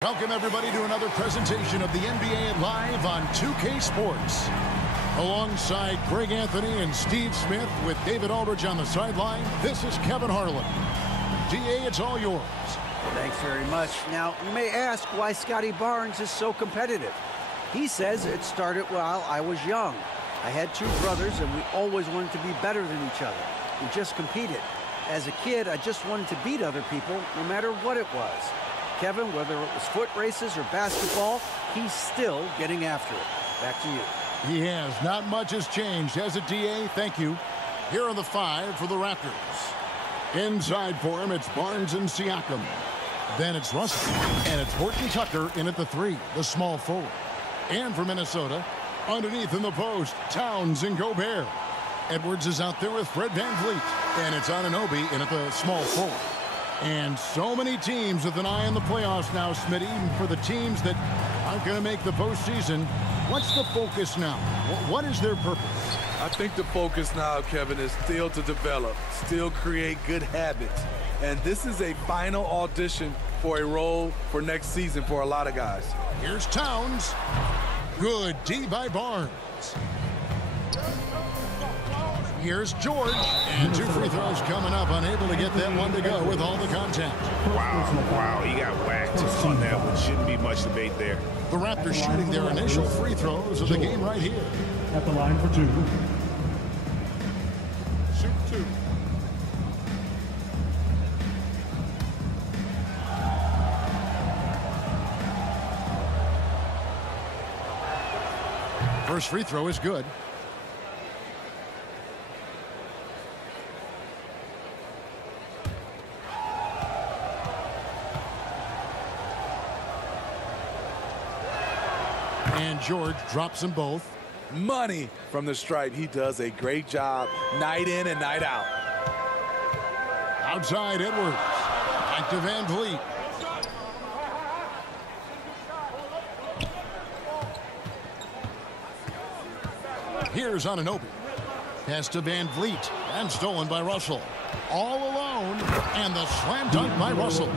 Welcome, everybody, to another presentation of the NBA Live on 2K Sports. Alongside Greg Anthony and Steve Smith with David Aldridge on the sideline, this is Kevin Harlan. DA, it's all yours. Thanks very much. Now, you may ask why Scotty Barnes is so competitive. He says it started while I was young. I had two brothers, and we always wanted to be better than each other. We just competed. As a kid, I just wanted to beat other people, no matter what it was. Kevin, whether it was foot races or basketball, he's still getting after it. Back to you. He has. Not much has changed, has it, DA? Thank you. Here are the five for the Raptors. Inside for him, it's Barnes and Siakam. Then it's Russell, and it's Horton-Tucker in at the three, the small forward. And for Minnesota, underneath in the post, Towns and Gobert. Edwards is out there with Fred VanVleet, and it's Anunoby in at the small forward. And so many teams with an eye on the playoffs now, Smitty. Even for the teams that aren't going to make the postseason, what's the focus now? What is their purpose? I think the focus now, Kevin, is still to develop, still create good habits. And this is a final audition for a role for next season for a lot of guys. Here's Towns. Good D by Barnes. Here's George, and two free throws coming up, unable to get that one to go with all the contact. Wow, he got whacked on that one. Shouldn't be much debate there. The Raptors shooting their initial free throws of the game right here. At the line for two. Shoot two. First free throw is good. And George drops them both. Money from the stripe. He does a great job night in and night out. Outside Edwards. Back to VanVleet. Here's Anunoby. Pass to VanVleet. And stolen by Russell. All alone. And the slam dunk by Russell.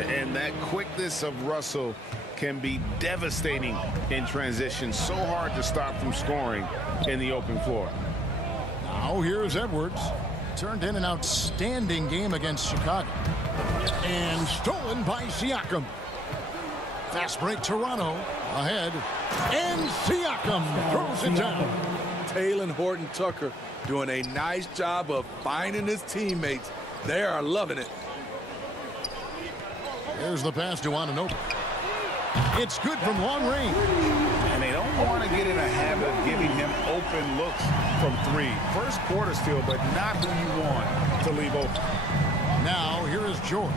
And that quickness of Russell can be devastating in transition. So hard to stop from scoring in the open floor. Now here's Edwards. Turned in an outstanding game against Chicago. And stolen by Siakam. Fast break, Toronto. Ahead. And Siakam throws it down. Taylor and Horton-Tucker doing a nice job of finding his teammates. They are loving it. Here's the pass to Anunoby. It's good from long range. And they don't want to get in a habit of giving him open looks from three. First quarter still, but not who you want to leave open. Now, here is George.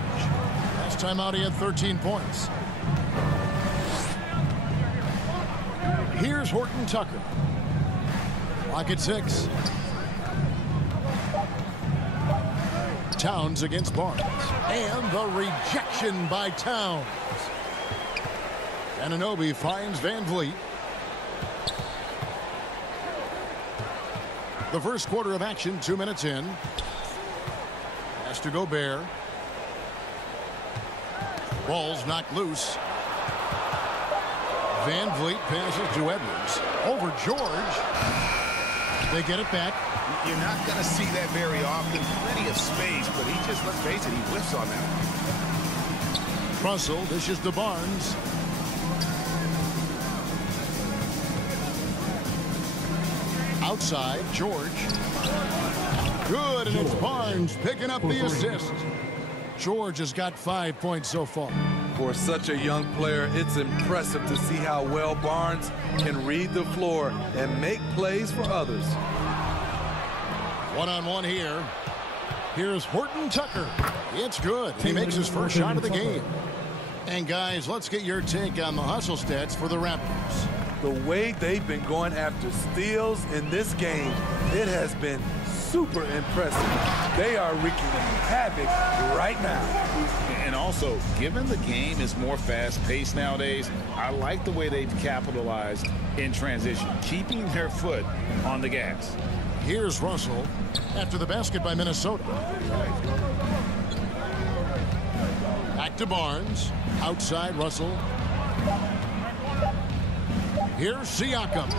Last time out, he had 13 points. Here's Horton-Tucker. Lock at 6. Towns against Barnes. And the rejection by Towns. Anunoby finds VanVleet. The first quarter of action, 2 minutes in. Has to Gobert. Ball's knocked loose. VanVleet passes to Edwards. Over George. They get it back. You're not going to see that very often. Plenty of space, but he just, let's face it, he whiffs on that one. Russell dishes to Barnes. Outside, George. Good, and it's Barnes picking up the assist. George has got 5 points so far. For such a young player, it's impressive to see how well Barnes can read the floor and make plays for others. One-on-one here. Here's Horton-Tucker. It's good. He makes his first shot of the game. And guys, let's get your take on the hustle stats for the Raptors. The way they've been going after steals in this game, it has been super impressive. They are wreaking havoc right now. And also, given the game is more fast-paced nowadays, I like the way they've capitalized in transition, keeping their foot on the gas. Here's Russell after the basket by Minnesota. Back to Barnes. Outside Russell. Here's Siakam.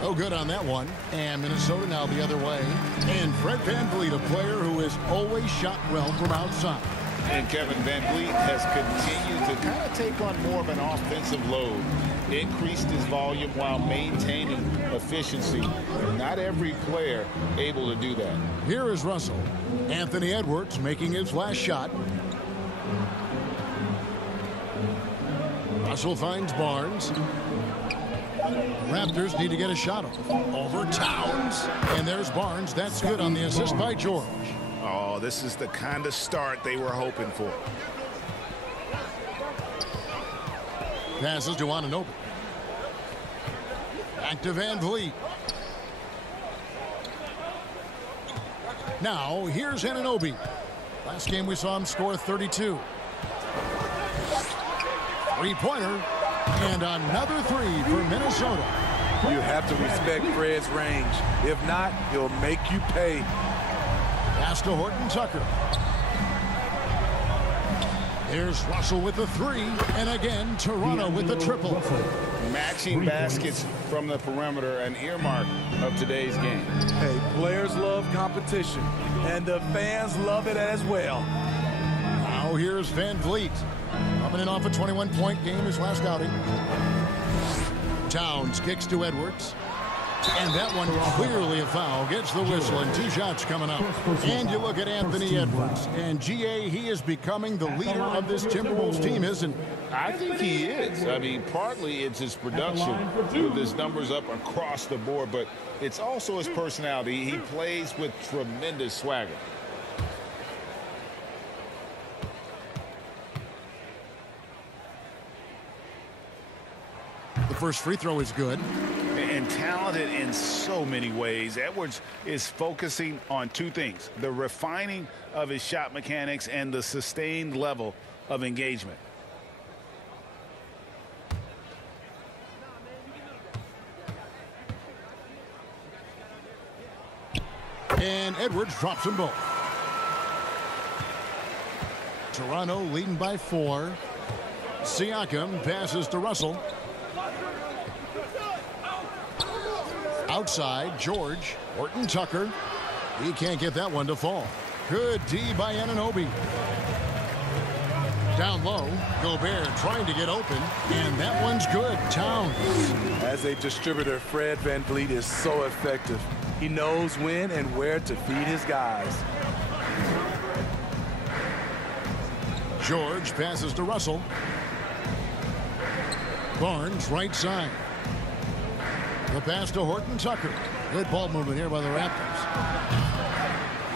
No good on that one. And Minnesota now the other way. And Fred VanVleet, a player who has always shot well from outside. And Kevin VanVleet has continued to kind of take on more of an offensive load. Increased his volume while maintaining efficiency. Not every player able to do that. Here is Russell. Anthony Edwards making his last shot. Russell finds Barnes. Raptors need to get a shot off. Over Towns. And there's Barnes. That's good on the assist by George. Oh, this is the kind of start they were hoping for. Passes to Anunoby. Back to VanVleet. Now, here's Anunoby. Last game we saw him score 32. Three-pointer. And another three for Minnesota. You have to respect Fred's range. If not, he'll make you pay. Pass to Horton-Tucker. Here's Russell with the three. And again, Toronto with the triple. Matching baskets from the perimeter, an earmark of today's game. Hey, players love competition, and the fans love it as well. Now here's VanVleet. Coming in off a 21-point game his last outing. Towns kicks to Edwards. And that one clearly a foul. Gets the whistle and 2 shots coming up. And you look at Anthony Edwards. And GA, he is becoming the leader of this Timberwolves team, isn't he? I think he is. I mean, partly it's his production with his numbers up across the board, but it's also his personality. He plays with tremendous swagger. The first free throw is good. And talented in so many ways. Edwards is focusing on 2 things: the refining of his shot mechanics and the sustained level of engagement. And Edwards drops them both. Toronto leading by 4. Siakam passes to Russell. Outside, George. Horton-Tucker. He can't get that one to fall. Good D by Anunoby. Down low, Gobert trying to get open, and that one's good. Towns. As a distributor, Fred VanVleet is so effective. He knows when and where to feed his guys. George passes to Russell. Barnes, right side. The pass to Horton-Tucker. Good ball movement here by the Raptors.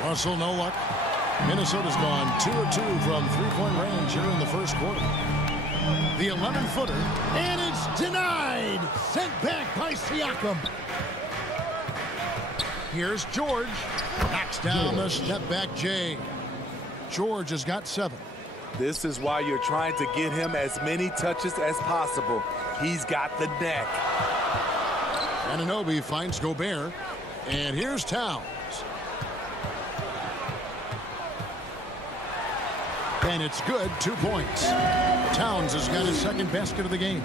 Russell, no luck. Minnesota's gone 2 of 2 from three-point range here in the first quarter. The 11-footer, and it's denied. Sent back by Siakam. Here's George. Knocks down the step-back J. George has got 7. This is why you're trying to get him as many touches as possible. He's got the neck. Anunoby finds Gobert. And here's Towns. And it's good. 2 points. Towns has got his second basket of the game.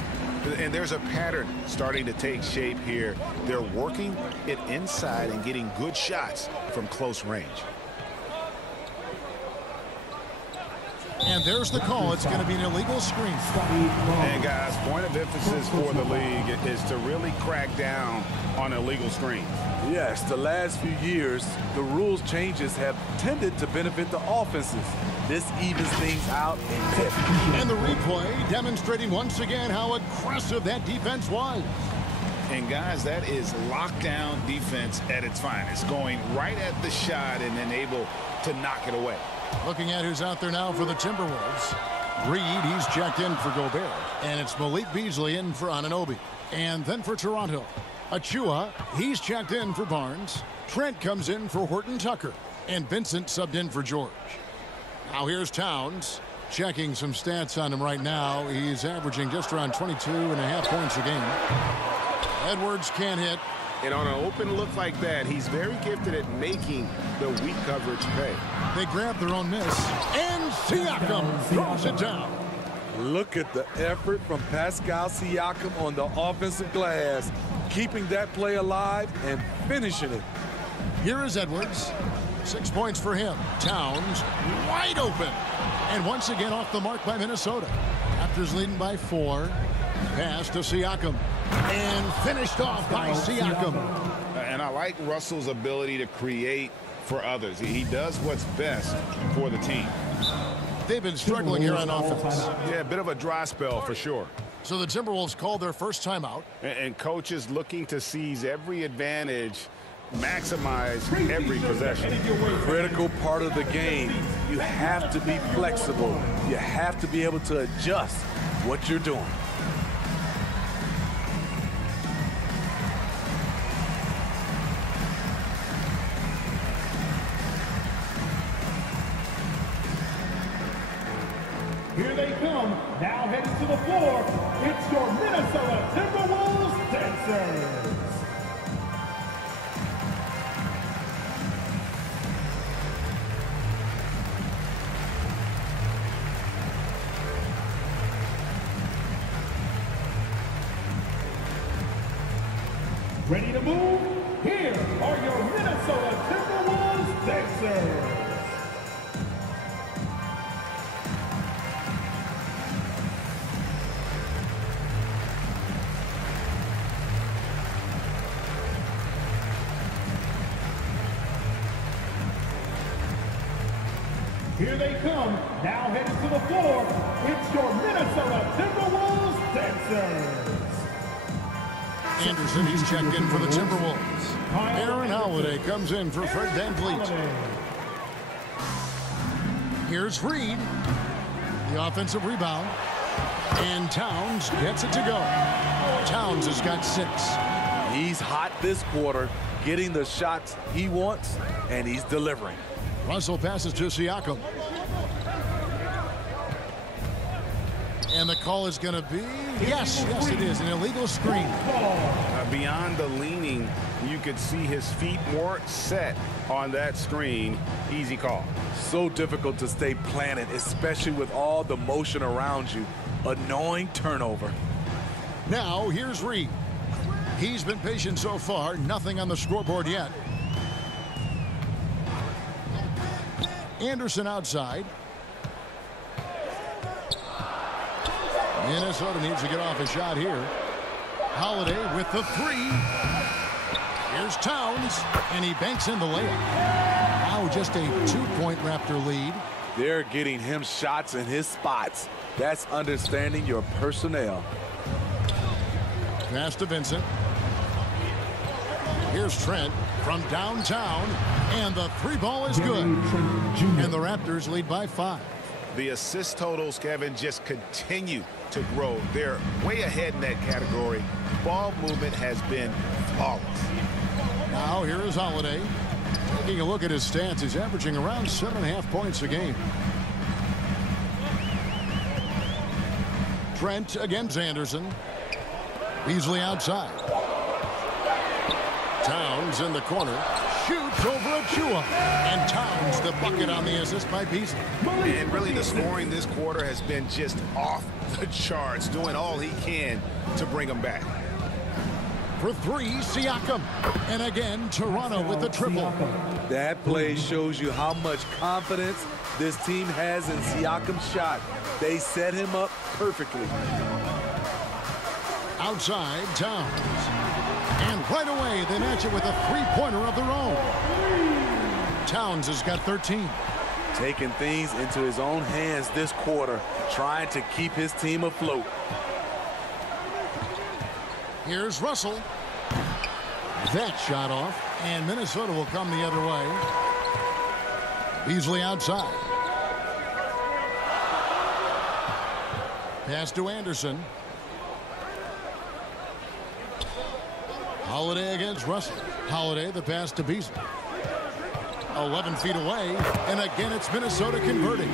And there's a pattern starting to take shape here. They're working it inside and getting good shots from close range. And there's the call. It's going to be an illegal screen. And guys, point of emphasis for the league is to really crack down on illegal screens. Yes, the last few years, the rules changes have tended to benefit the offenses. This evens things out a bit. And the replay demonstrating once again how aggressive that defense was. And guys, that is lockdown defense at its finest, going right at the shot and then able to knock it away. Looking at who's out there now for the Timberwolves. Reed, he's checked in for Gobert. And it's Malik Beasley in for Anunoby. And then for Toronto, Achua, he's checked in for Barnes. Trent comes in for Horton-Tucker. And Vincent subbed in for George. Now here's Towns. Checking some stats on him right now. He's averaging just around 22.5 points a game. Edwards can't hit. And on an open look like that, he's very gifted at making the weak coverage pay. They grab their own miss, and Siakam throws it down. Look at the effort from Pascal Siakam on the offensive glass, keeping that play alive and finishing it. Here is Edwards. 6 points for him. Towns wide open. And once again off the mark by Minnesota. Raptors leading by 4. Pass to Siakam. And finished off by Siakam. And I like Russell's ability to create for others. He does what's best for the team. They've been struggling here on offense. Yeah, a bit of a dry spell for sure. So the Timberwolves called their first timeout. And coaches looking to seize every advantage, maximize every possession. Critical part of the game. You have to be flexible. You have to be able to adjust what you're doing. Here they come, now heading to the floor. It's your Minnesota Timberwolves dancers. Ready to move? Here are your Minnesota Timberwolves dancers. Here they come, now headed to the floor. It's your Minnesota Timberwolves dancers. Anderson, he's checked in for the Timberwolves. Aaron Holiday comes in for Fred VanVleet. Here's Reed. The offensive rebound. And Towns gets it to go. Towns has got 6. He's hot this quarter, getting the shots he wants, and he's delivering. Russell passes to Siakam. And the call is going to be, yes, it is, an illegal screen. Beyond the leaning, you could see his feet weren't set on that screen. Easy call. So difficult to stay planted, especially with all the motion around you. Annoying turnover. Now, here's Reed. He's been patient so far, nothing on the scoreboard yet. Anderson outside. Minnesota needs to get off a shot here. Holiday with the 3. Here's Towns, and he banks in the layup. Now just a 2-point Raptor lead. They're getting him shots in his spots. That's understanding your personnel. Pass to Vincent. Here's Trent from downtown, and the 3 ball is good. And the Raptors lead by 5. The assist totals, Kevin, just continue to grow. They're way ahead in that category. Ball movement has been flawless. Now here is Holiday. Taking a look at his stats, he's averaging around 7.5 points a game. Trent against Anderson. Beasley outside. Towns in the corner. Shoots over Achua. And Towns the bucket on the assist by Beasley. And really the scoring this quarter has been just off the charts, doing all he can to bring them back. For 3, Siakam. And again, Toronto with the triple. That play shows you how much confidence this team has in Siakam's shot. They set him up perfectly. Outside, Towns. And right away, they match it with a 3-pointer of their own. Towns has got 13. Taking things into his own hands this quarter, trying to keep his team afloat. Here's Russell. That shot off, and Minnesota will come the other way. Beasley outside. Pass to Anderson. Holiday against Russell. Holiday, the pass to Beasley. 11 feet away, and again it's Minnesota converting.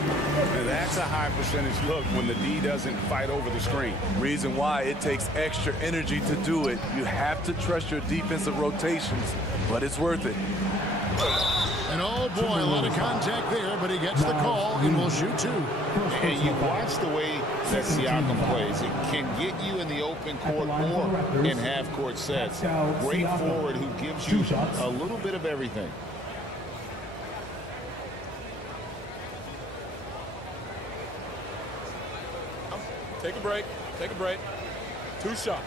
That's a high percentage look when the D doesn't fight over the screen. Reason why it takes extra energy to do it. You have to trust your defensive rotations, but it's worth it. And oh boy, a lot of contact there, but he gets the call and will shoot two. And you watch the way that Siakam plays. It can get you in the open court or in half-court sets. Great forward who gives you a little bit of everything. Take a break. Take a break. 2 shots.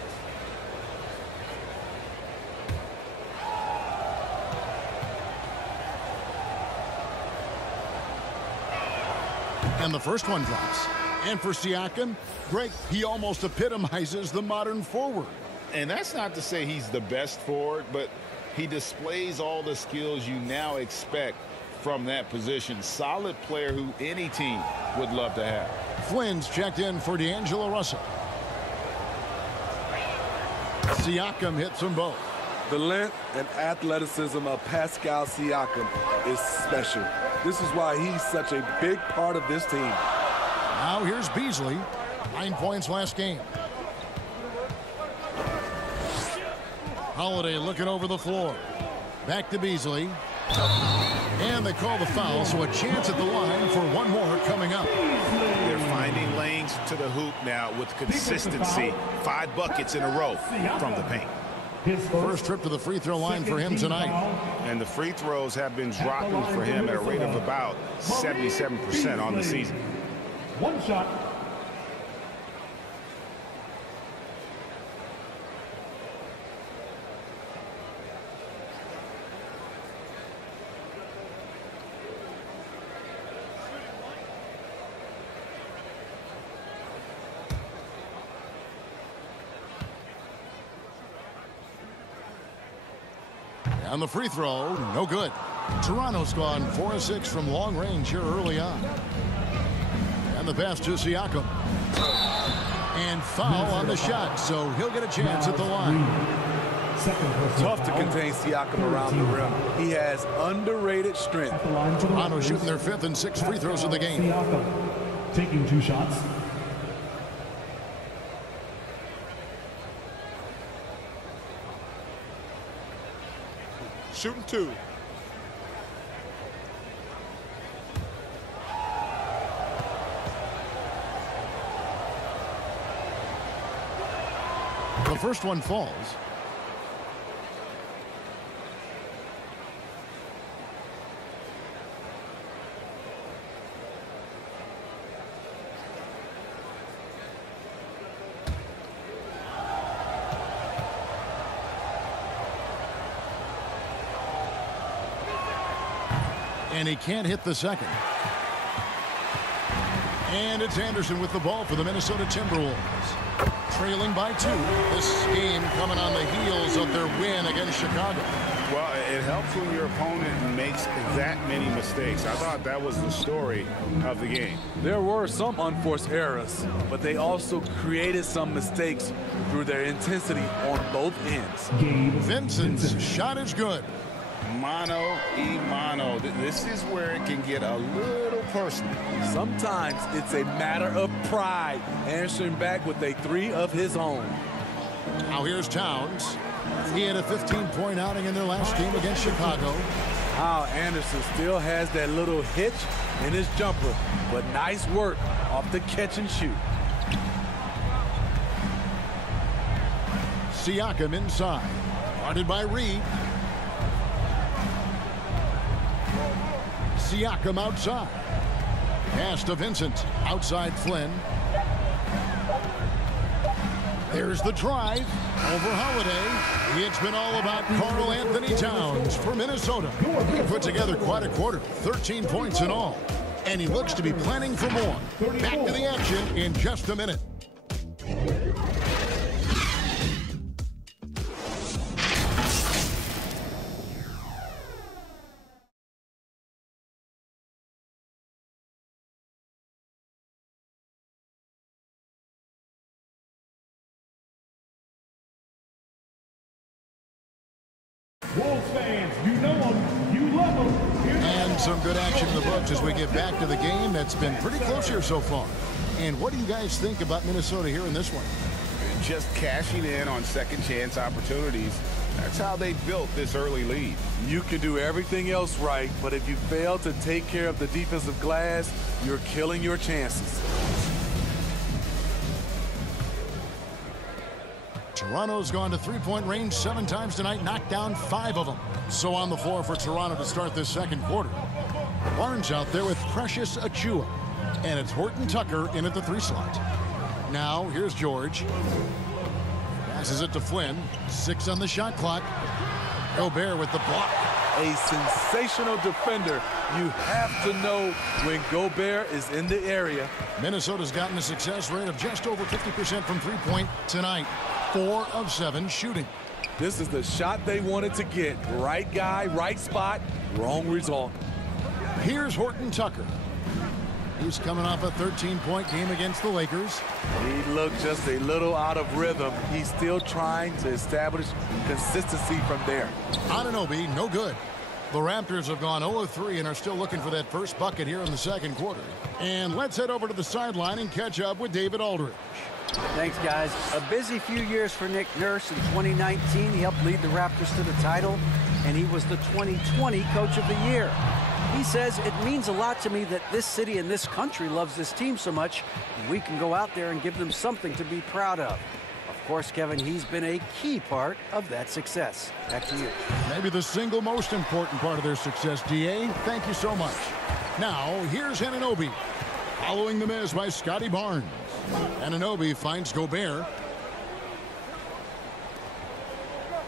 And the first one drops. And for Siakam, Greg, he almost epitomizes the modern forward. And that's not to say he's the best forward, but he displays all the skills you now expect from that position. Solid player who any team would love to have. Flynn's checked in for D'Angelo Russell. Siakam hits them both. The length and athleticism of Pascal Siakam is special. This is why he's such a big part of this team. Now here's Beasley. 9 points last game. Holiday looking over the floor. Back to Beasley. And they call the foul, so a chance at the line for one more coming up. They're finding lanes to the hoop now with consistency. 5 buckets in a row from the paint. First trip to the free throw line for him tonight. And the free throws have been dropping for him at a rate of about 77% on the season. 1 shot. On the free throw, no good. Toronto's gone 4 of 6 from long range here early on. And the pass to Siakam. And foul on the shot, so he'll get a chance at the line. Tough to contain Siakam around the rim. He has underrated strength. Toronto shooting their 5th and 6th free throws of the game. Siakam taking 2 shots. Shooting 2. The first one falls. And he can't hit the second. And it's Anderson with the ball for the Minnesota Timberwolves. Trailing by 2. This game coming on the heels of their win against Chicago. Well, it helps when your opponent makes that many mistakes. I thought that was the story of the game. There were some unforced errors, but they also created some mistakes through their intensity on both ends. Vincent's shot is good. Mano y mano. This is where it can get a little personal. Sometimes it's a matter of pride, answering back with a 3 of his own. Now here's Towns. He had a 15-point outing in their last game against Chicago. Kyle Anderson still has that little hitch in his jumper, but nice work off the catch and shoot. Siakam inside. Guarded by Reed. Siakam outside. Pass to Vincent. Outside Flynn. There's the drive. Over Holiday. It's been all about Karl-Anthony Towns for Minnesota. He put together quite a quarter. 13 points in all. And he looks to be planning for more. Back to the action in just a minute. Wolves fans, you know them, you love them. some good action in the books as we get back to the game that's been pretty close here so far. And what do you guys think about Minnesota here in this one? Just cashing in on second chance opportunities. That's how they built this early lead. You can do everything else right, but if you fail to take care of the defensive glass, you're killing your chances. Toronto's gone to three-point range 7 times tonight, knocked down 5 of them. So on the floor for Toronto to start this second quarter. Barnes out there with Precious Achiuwa. And it's Horton-Tucker in at the 3 slot. Now, here's George. Passes it to Flynn. 6 on the shot clock. Gobert with the block. A sensational defender. You have to know when Gobert is in the area. Minnesota's gotten a success rate of just over 50% from three-point tonight. 4 of 7 shooting. This is the shot they wanted to get. Right guy, right spot, wrong result. Here's Horton-Tucker. He's coming off a 13-point game against the Lakers. He looked just a little out of rhythm. He's still trying to establish consistency from there. Anunoby, no good. The Raptors have gone 0-3 and are still looking for that first bucket here in the second quarter. And let's head over to the sideline and catch up with David Aldridge. Thanks, guys. A busy few years for Nick Nurse. In 2019, he helped lead the Raptors to the title, and he was the 2020 Coach of the Year. He says, it means a lot to me that this city and this country loves this team so much, and we can go out there and give them something to be proud of. Of course, Kevin, he's been a key part of that success. Back to you. Maybe the single most important part of their success, D.A. Thank you so much. Now, here's Anunoby. Following the miss by Scotty Barnes. Anunoby finds Gobert.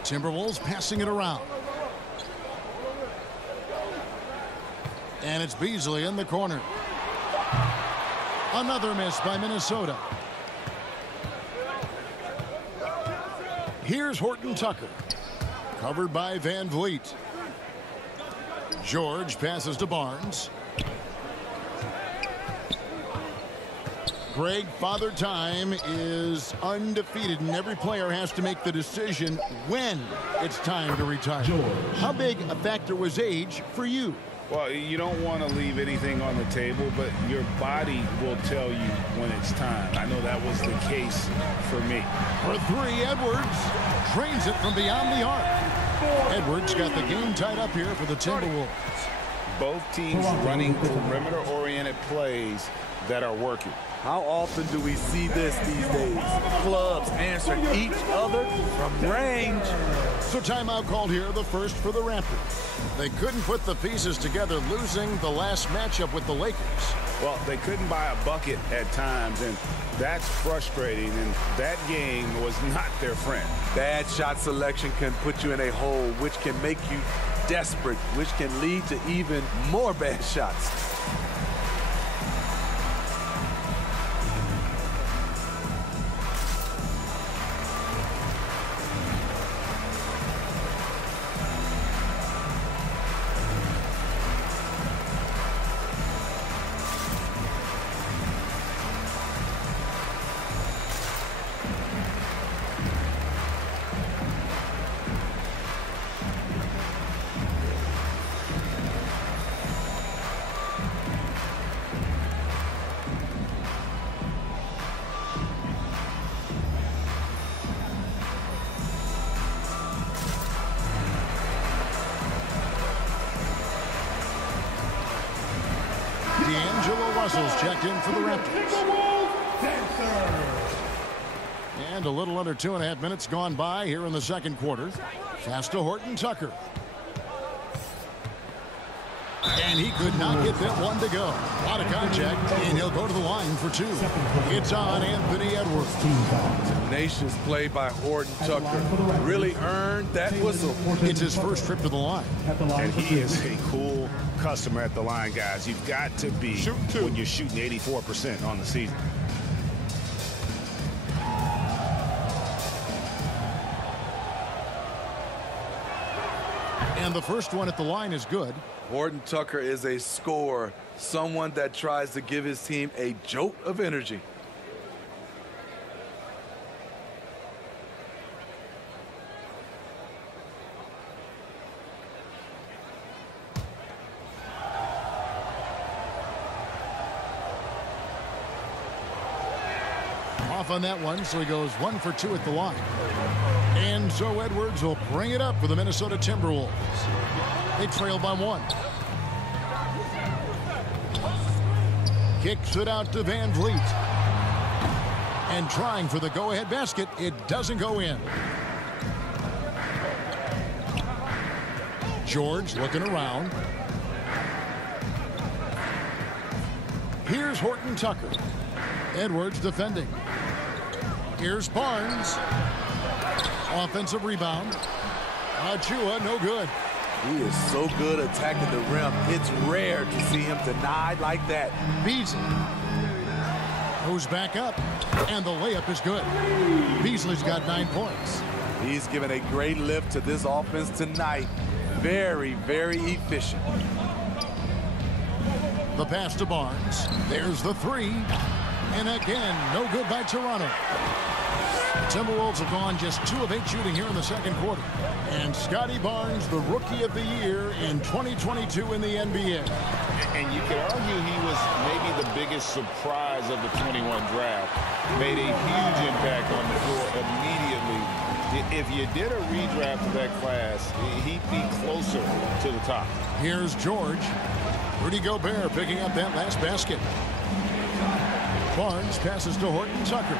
Timberwolves passing it around. And it's Beasley in the corner. Another miss by Minnesota. Here's Horton-Tucker. Covered by Van Vliet. George passes to Barnes. Greg, Father Time is undefeated, and every player has to make the decision when it's time to retire. How big a factor was age for you? Well, you don't want to leave anything on the table, but your body will tell you when it's time. I know that was the case for me. For 3, Edwards drains it from beyond the arc. Edwards got the game tied up here for the Timberwolves. Both teams running perimeter-oriented plays that are working. How often do we see this these days? Clubs answering each other from range. So timeout called here, the first for the Raptors. They couldn't put the pieces together, losing the last matchup with the Lakers. Well, they couldn't buy a bucket at times, and that's frustrating, and that game was not their friend. Bad shot selection can put you in a hole, which can make you desperate, which can lead to even more bad shots. Russell's checked in for the Raptors. And a little under 2.5 minutes gone by here in the second quarter. Pass to Horton-Tucker. And he could not get that one to go. Out of contact, and he'll go to the line for 2. It's on Anthony Edwards. Tenacious play by Horton-Tucker. Really earned that whistle. It's his first trip to the line. And he is a cool customer at the line, guys. You've got to be when you're shooting 84% on the season. And the first one at the line is good. Horton-Tucker is a scorer, someone that tries to give his team a jolt of energy. off on that one, so he goes 1 for 2 at the line. And so Edwards will bring it up for the Minnesota Timberwolves. They trail by 1. Kicks it out to Van Vliet. And trying for the go-ahead basket. It doesn't go in. George looking around. Here's Horton-Tucker. Edwards defending. Here's Barnes. Offensive rebound. Achua, no good. He is so good attacking the rim. It's rare to see him denied like that. Beasley goes back up, and the layup is good. Beasley's got 9 points. He's given a great lift to this offense tonight. Very, very efficient. The pass to Barnes. There's the 3. And again, no good by Toronto. Timberwolves have gone just 2 of 8 shooting here in the second quarter. And Scotty Barnes, the Rookie of the Year in 2022 in the NBA. And you could argue he was maybe the biggest surprise of the 21 draft. Made a huge impact on the floor immediately. If you did a redraft of that class, he'd be closer to the top. Here's George. Rudy Gobert picking up that last basket. Barnes passes to Horton-Tucker.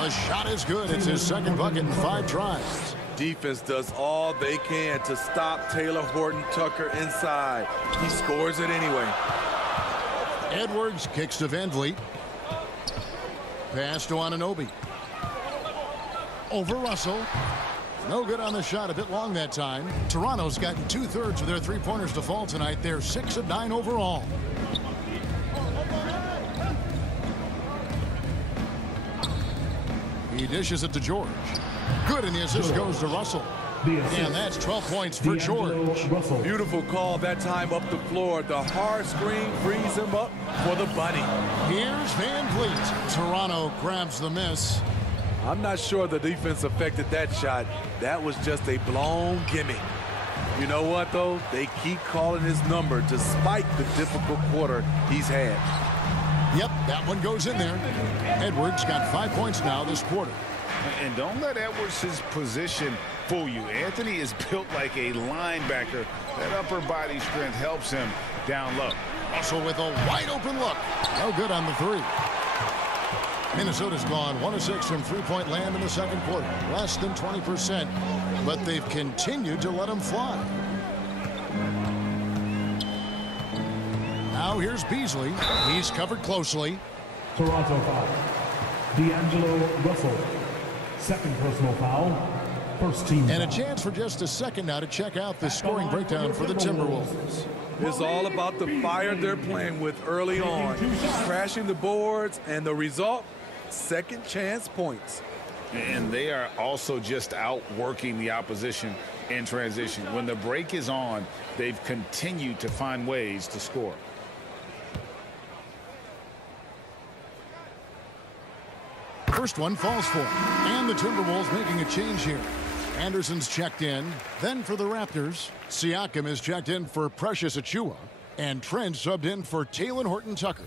The shot is good. It's his second bucket in 5 tries. Defense does all they can to stop Taylor Horton-Tucker inside. He scores it anyway. Edwards kicks to Van Vliet. Pass to Anunoby. Over Russell. No good on the shot. A bit long that time. Toronto's gotten 2/3 of their 3-pointers to fall tonight. They're 6 of 9 overall. He dishes it to George. Good, and the assist goes to Russell. And that's 12 points for George. Beautiful call that time up the floor. The hard screen frees him up for the bunny. Here's Van Vliet. Toronto grabs the miss. I'm not sure the defense affected that shot. That was just a blown gimmick. You know what, though? They keep calling his number despite the difficult quarter he's had. Yep, that one goes in there. Edwards got 5 points now this quarter. And don't let Edwards' position fool you. Anthony is built like a linebacker. That upper body strength helps him down low. Russell with a wide open look. No good on the 3. Minnesota's gone 1 of 6 from 3-point land in the second quarter. Less than 20%. But they've continued to let him fly. Now here's Beasley. He's covered closely. Toronto foul. D'Angelo Russell. Second personal foul. First team And a foul. chance for just a second now to check out the scoring breakdown for the Timberwolves. It's all about the fire they're playing with early on. Crashing the boards, and the result, second chance points. And they are also just outworking the opposition in transition. When the break is on, they've continued to find ways to score. First one falls for him. And the Timberwolves making a change here. Anderson's checked in. Then for the Raptors, Siakam is checked in for Precious Achua. And Trent subbed in for Taylor Horton-Tucker.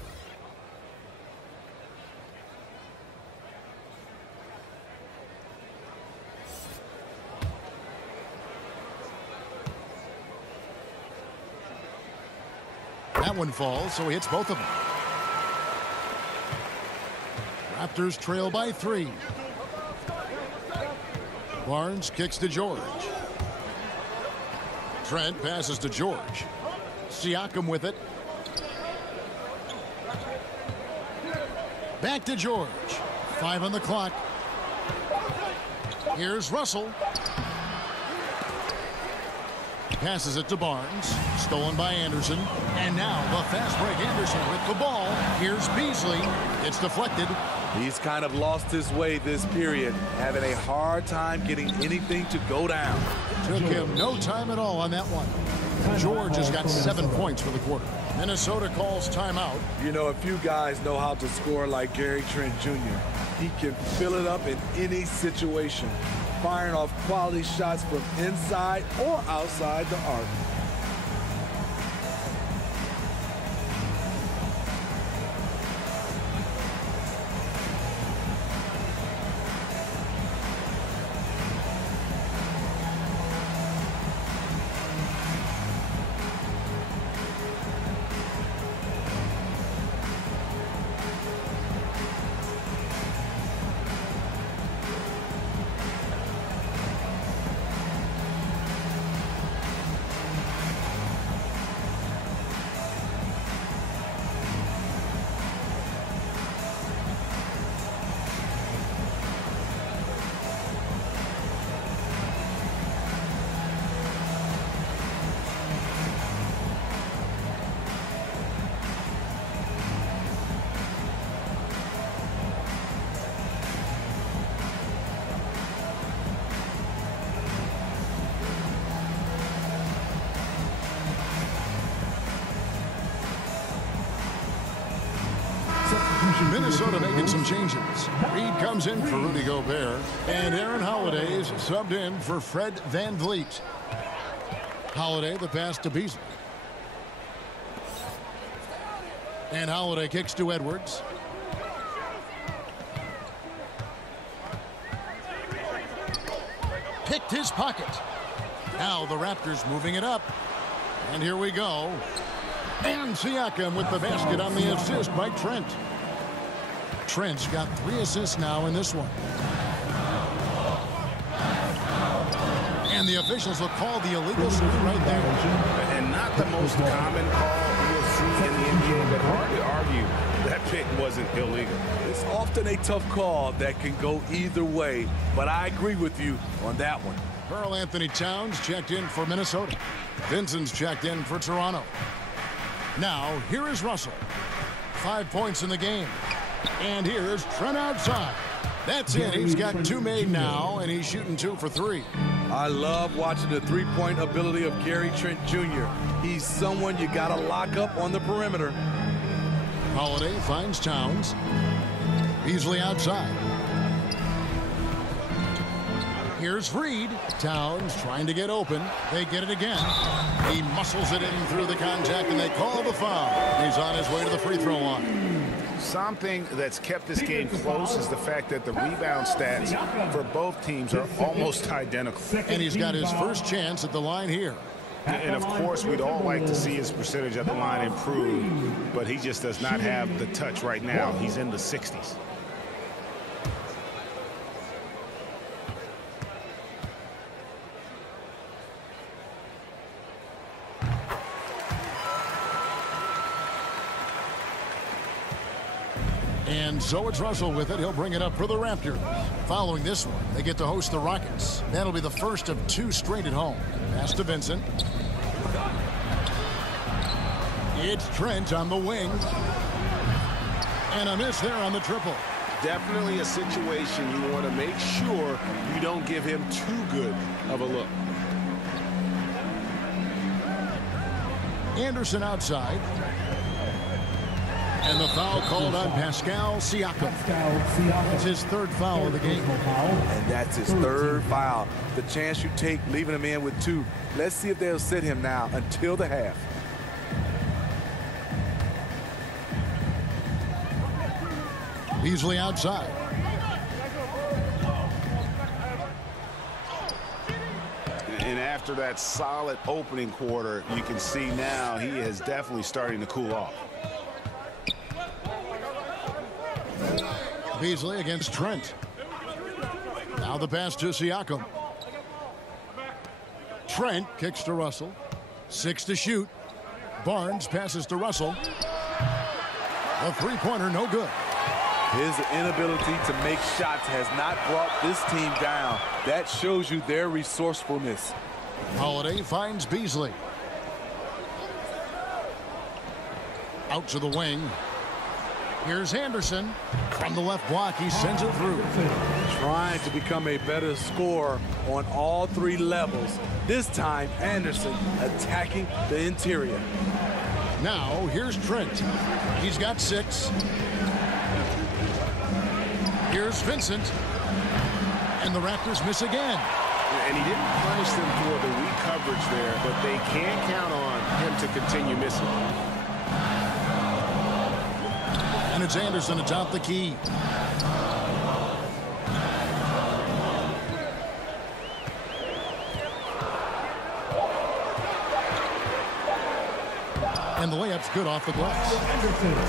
That one falls, so he hits both of them. Raptors trail by 3. Barnes kicks to George. Trent passes to George. Siakam with it. Back to George. 5 on the clock. Here's Russell. Passes it to Barnes. Stolen by Anderson. And now the fast break. Anderson with the ball. Here's Beasley. It's deflected. He's kind of lost his way this period, having a hard time getting anything to go down. Took him no time at all on that one. George has got 7 points for the quarter. Minnesota calls timeout. You know, a few guys know how to score like Gary Trent Jr. He can fill it up in any situation, firing off quality shots from inside or outside the arc. Minnesota making some changes. Reed comes in for Rudy Gobert. And Aaron Holiday's subbed in for Fred VanVleet. Holiday the pass to Beasley. And Holiday kicks to Edwards. Picked his pocket. Now the Raptors moving it up. And here we go. And Siakam with the basket on the assist by Trent. Trent's got 3 assists now in this one. And the officials will call the illegal screen right there. And not the most common call you'll see in the NBA, but hard to argue that pick wasn't illegal. It's often a tough call that can go either way, but I agree with you on that one. Karl-Anthony Towns checked in for Minnesota. Vincent's checked in for Toronto. Now, here is Russell. 5 points in the game. And here's Trent outside. That's it. He's got 2 made now, and he's shooting 2 for 3. I love watching the three-point ability of Gary Trent Jr. He's someone you got to lock up on the perimeter. Holiday finds Towns. Beasley outside. Here's Reed. Towns trying to get open. They get it again. He muscles it in through the contact, and they call the foul. He's on his way to the free throw line. Something that's kept this game close is the fact that the rebound stats for both teams are almost identical. And he's got his first chance at the line here. And, of course, we'd all like to see his percentage at the line improve, but he just does not have the touch right now. He's in the 60s. And so it's Russell with it. He'll bring it up for the Raptors. Following this one, they get to host the Rockets. That'll be the first of 2 straight at home. Pass to Vincent. It's Trent on the wing. And a miss there on the triple. Definitely a situation you want to make sure you don't give him too good of a look. Anderson outside. And the foul called on Pascal Siakam. That's his 3rd foul of the game. And that's his 3rd foul. The chance you take leaving him in with 2. Let's see if they'll sit him now until the half. Beasley outside. And after that solid opening quarter, you can see now he is definitely starting to cool off. Beasley against Trent. Now the pass to Siakam. Trent kicks to Russell. 6 to shoot. Barnes passes to Russell. A 3-pointer, no good. His inability to make shots has not brought this team down. That shows you their resourcefulness. Holiday finds Beasley. Out to the wing. Here's Anderson. From the left block, he sends it through. Trying to become a better scorer on all 3 levels. This time, Anderson attacking the interior. Now, here's Trent. He's got 6. Here's Vincent. And the Raptors miss again. And he didn't punish them for the weak coverage there, but they can count on him to continue missing. And it's Anderson atop the key. And the layup's good off the glass.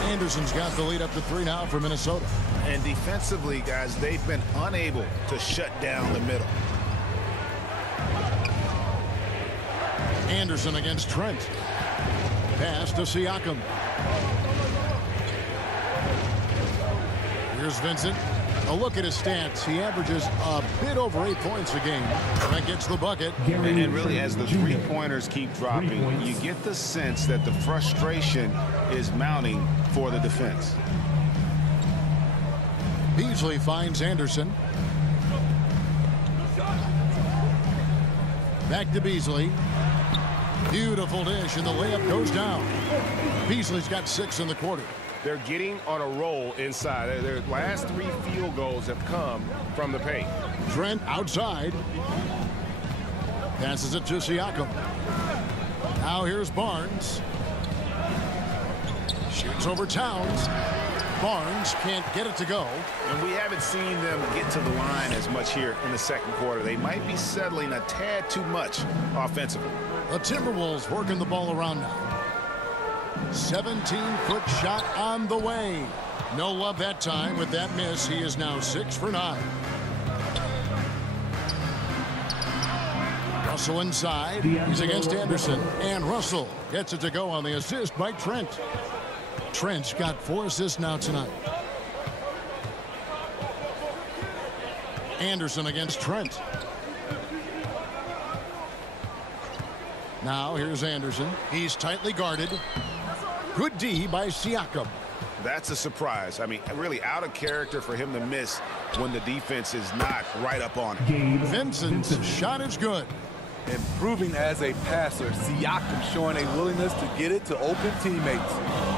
Anderson's got the lead up to 3 now for Minnesota. And defensively, guys, they've been unable to shut down the middle. Anderson against Trent. Pass to Siakam. Here's Vincent. A look at his stats. He averages a bit over 8 points a game. That gets the bucket. And really, as the 3-pointers keep dropping, you get the sense that the frustration is mounting for the defense. Beasley finds Anderson. Back to Beasley. Beautiful dish, and the layup goes down. Beasley's got 6 in the quarter. they're getting on a roll inside. Their last 3 field goals have come from the paint. Trent outside. Passes it to Siakam. Now here's Barnes. Shoots over Towns. Barnes can't get it to go. And we haven't seen them get to the line as much here in the second quarter. They might be settling a tad too much offensively. The Timberwolves working the ball around now. 17-foot shot on the way. No love that time with that miss. He is now 6 for 9. Russell inside. He's against Anderson. And Russell gets it to go on the assist by Trent. Trent's got 4 assists now tonight. Anderson against Trent. Now here's Anderson. He's tightly guarded. Good D by Siakam. That's a surprise. I mean, really out of character for him to miss when the defense is not right up on him. Vincent's shot is good. Improving as a passer, Siakam showing a willingness to get it to open teammates.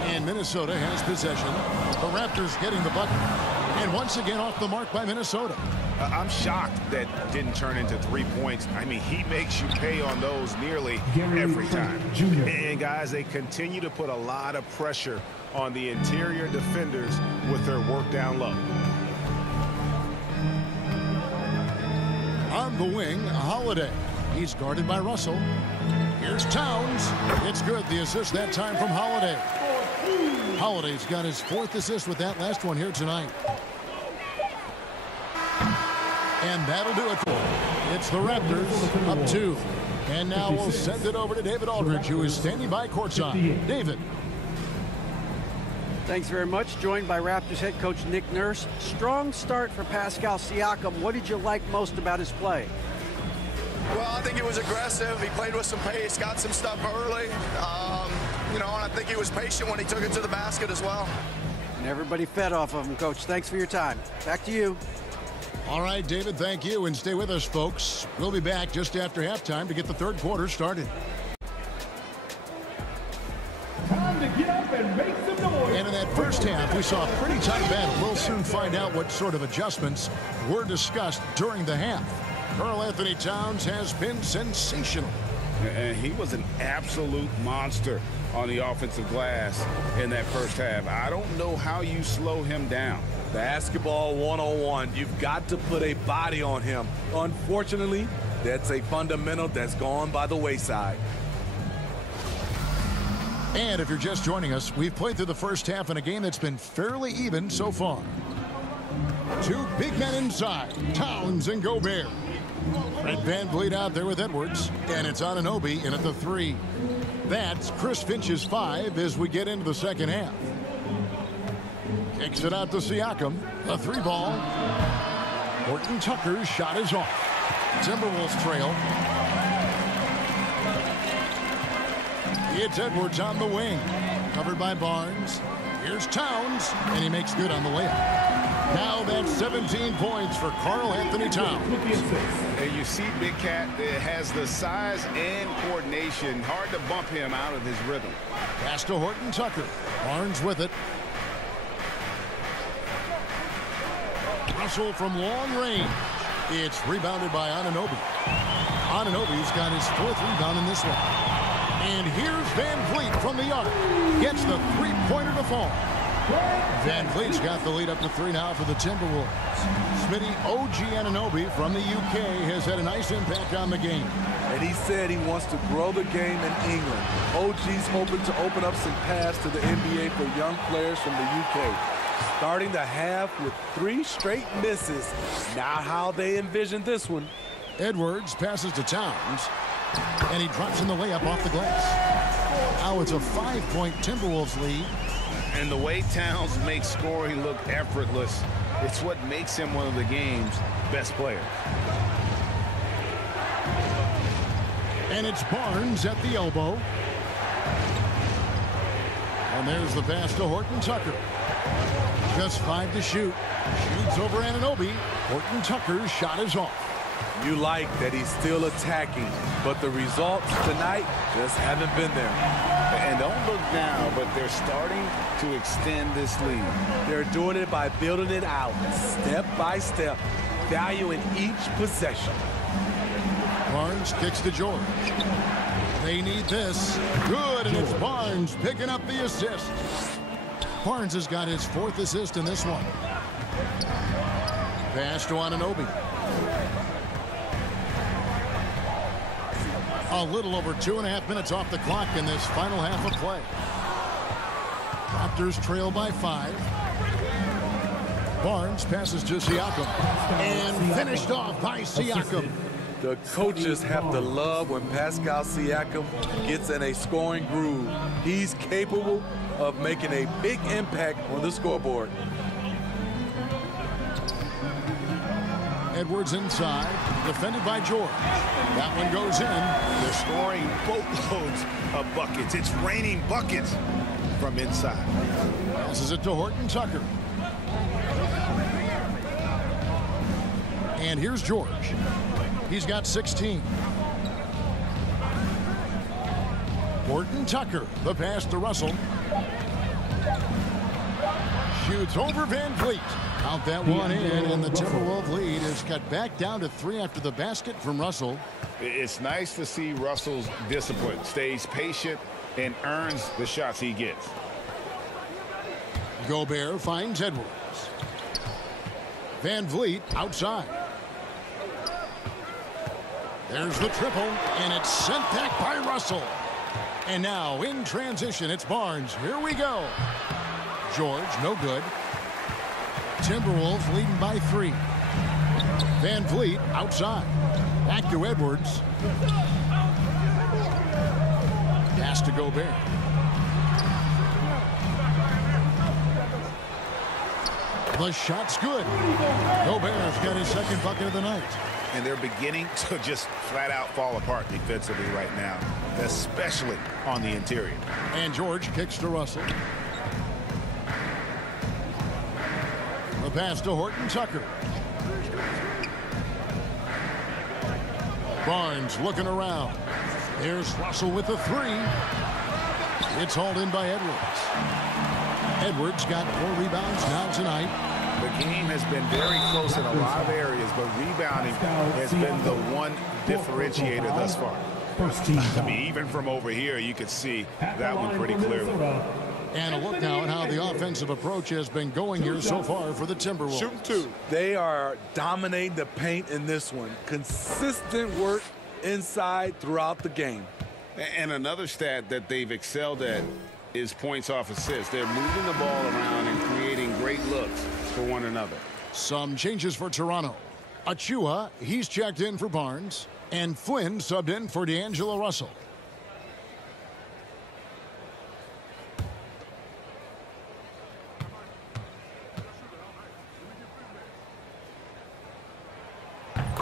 And Minnesota has possession. The Raptors getting the bucket. And once again off the mark by Minnesota. I'm shocked that didn't turn into 3 points. I mean, he makes you pay on those nearly every time. And guys, they continue to put a lot of pressure on the interior defenders with their work down low. On the wing, Holiday. He's guarded by Russell. Here's Towns. It's good. The assist that time from Holiday. Holiday's got his 4th assist with that last one here tonight. And that'll do it for him. It's the Raptors up 2. And now we'll send it over to David Aldridge, who is standing by courtside. David. Thanks very much. Joined by Raptors head coach Nick Nurse. Strong start for Pascal Siakam. What did you like most about his play? Well, I think he was aggressive. He played with some pace, got some stuff early. And I think he was patient when he took it to the basket as well. And everybody fed off of him, Coach. Thanks for your time. Back to you. All right, David, thank you. And stay with us, folks. We'll be back just after halftime to get the third quarter started. Time to get up and make some noise. And in that first half, we saw a pretty tight battle. We'll soon find out what sort of adjustments were discussed during the half. Karl-Anthony Towns has been sensational. And he was an absolute monster on the offensive glass in that first half. I don't know how you slow him down. Basketball 101. You've got to put a body on him. Unfortunately, that's a fundamental that's gone by the wayside. And if you're just joining us, we've played through the first half in a game that's been fairly even so far. 2 big men inside, Towns and Gobert. Fred VanVleet out there with Edwards, and it's Anunoby in at the 3. That's Chris Finch's 5 as we get into the second half. Kicks it out to Siakam. A 3 ball. Horton-Tucker's shot is off. Timberwolves trail. It's Edwards on the wing. Covered by Barnes. Here's Towns, and he makes good on the layup. Now that's 17 points for Karl-Anthony Towns. And you see Big Cat has the size and coordination. Hard to bump him out of his rhythm. Pass to Horton-Tucker. Barnes with it. Russell from long range. It's rebounded by Anunoby. Anunoby's got his 4th rebound in this one. And here's VanVleet from the arc. Gets the 3-pointer to fall. VanVleet's got the lead up to 3 now for the Timberwolves. Smitty OG Anunoby from the UK has had a nice impact on the game. And he said he wants to grow the game in England. OG's hoping to open up some paths to the NBA for young players from the UK. Starting the half with 3 straight misses. Not how they envisioned this one. Edwards passes to Towns. And he drops in the layup off the glass. Now it's a 5-point Timberwolves lead. And the way Towns makes scoring look effortless, it's what makes him one of the game's best players. And it's Barnes at the elbow. And there's the pass to Horton-Tucker. Just 5 to shoot. Shoots over Anunoby. Horton-Tucker's shot is off. You like that he's still attacking, but the results tonight just haven't been there. And don't look now, but they're starting to extend this lead. They're doing it by building it out, step by step, valuing each possession. Barnes kicks to George. They need this. Good, and it's Barnes picking up the assist. Barnes has got his 4th assist in this one. Pass to Anunoby. A little over 2.5 minutes off the clock in this final half of play. Raptors trail by 5. Barnes passes to Siakam. And finished off by Siakam. The coaches have to love when Pascal Siakam gets in a scoring groove. He's capable of making a big impact on the scoreboard. Edwards inside, defended by George. That one goes in. They're scoring boatloads of buckets. It's raining buckets from inside. Passes it to Horton-Tucker. And here's George. He's got 16. Horton-Tucker, the pass to Russell. Shoots over Van Vliet. Count that one in, and the Timberwolves lead is cut back down to 3 after the basket from Russell. It's nice to see Russell's discipline. Stays patient and earns the shots he gets. Gobert finds Edwards. Van Vliet outside. There's the triple, and it's sent back by Russell. And now in transition, it's Barnes. Here we go. George, no good. Timberwolves leading by 3. Van Vliet outside. Back to Edwards. Pass to Gobert. The shot's good. Gobert's got his 2nd bucket of the night. And they're beginning to just flat out fall apart defensively right now, especially on the interior. And George kicks to Russell. The pass to Horton-Tucker. Barnes looking around. Here's Russell with the 3. It's hauled in by Edwards. Edwards got 4 rebounds now tonight. The game has been very close in a lot of areas, but rebounding has been the one differentiator thus far. I mean, even from over here, you could see that one pretty clearly. And a look now at how the offensive approach has been going here so far for the Timberwolves. Shooting 2. They are dominating the paint in this one. Consistent work inside throughout the game. And another stat that they've excelled at is points off assists. They're moving the ball around and creating great looks for one another. Some changes for Toronto. Achua, he's checked in for Barnes. And Flynn subbed in for D'Angelo Russell.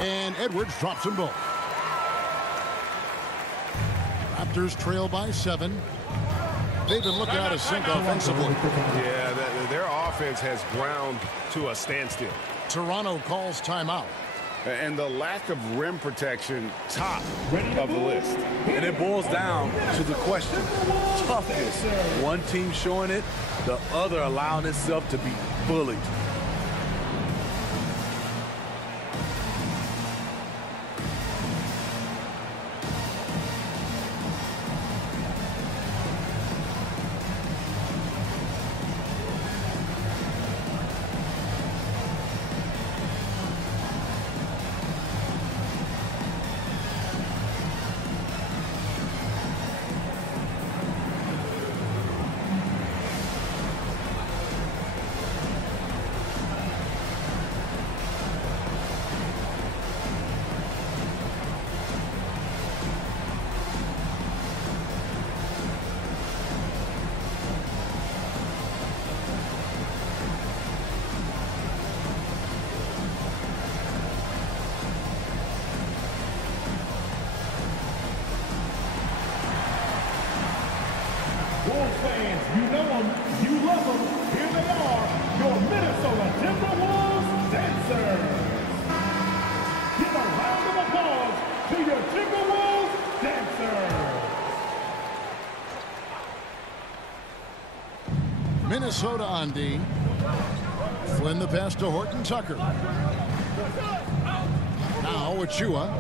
And Edwards drops them both. Raptors trail by 7. They've been looking out of sync offensively. Yeah, their offense has ground to a standstill. Toronto calls timeout. And the lack of rim protection, top of the list. And it boils down to the question, toughness. One team showing it, the other allowing itself to be bullied. Wolves fans, you know them, you love them. Here they are, your Minnesota Timberwolves dancers. Give a round to your Timberwolves dancers. Minnesota on D. Flynn the pass to Horton-Tucker. Now Achua.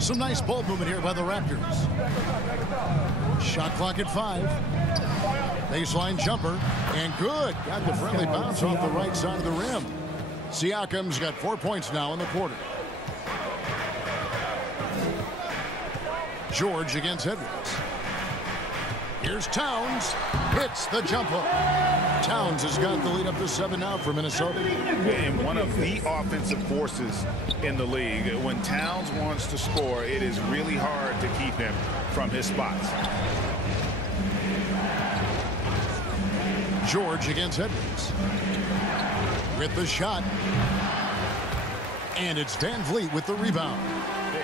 Some nice ball movement here by the Raptors. Shot clock at 5. Baseline jumper. And good. Got the friendly bounce off the right side of the rim. Siakam's got 4 points now in the quarter. George against Edwards. Here's Towns. Hits the jump hook. Towns has got the lead up to 7 now for Minnesota. And one of the offensive forces in the league. When Towns wants to score, it is really hard to keep him from his spots. George against Edwards. With the shot. And it's Van Vliet with the rebound.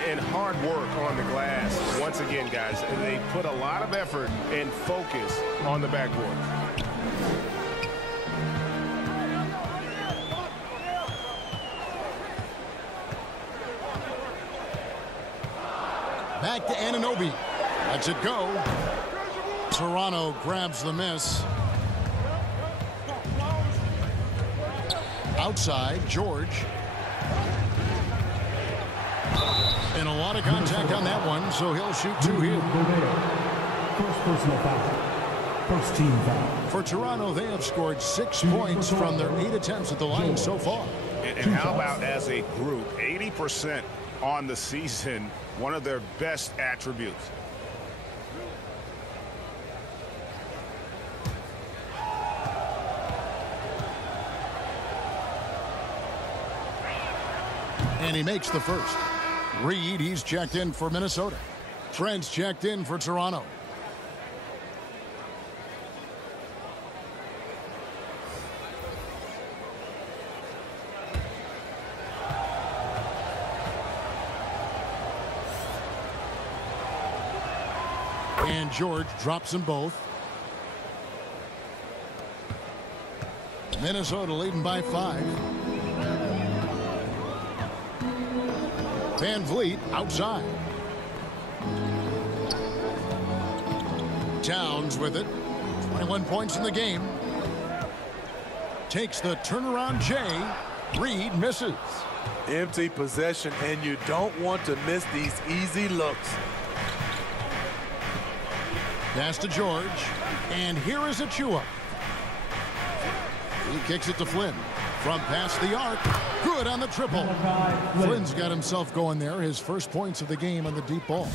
And hard work on the glass. Once again, guys, they put a lot of effort and focus on the backboard. Back to Anunoby. Lets it go. Toronto grabs the miss. Outside, George. And a lot of contact on that one, so he'll shoot 2 here. First personal foul. First team foul. For Toronto, they have scored 6 points from their 8 attempts at the line so far. And how about as a group, 80% on the season, one of their best attributes. And he makes the first. Reed, he's checked in for Minnesota. Trent's checked in for Toronto. And George drops them both. Minnesota leading by 5. Van Vliet outside. Towns with it. 21 points in the game. Takes the turnaround J. Reed misses. Empty possession, and you don't want to miss these easy looks. Pass to George. And here is Achua. He kicks it to Flynn. From past the arc. Good on the triple. Flynn's got himself going there. His first points of the game on the deep ball.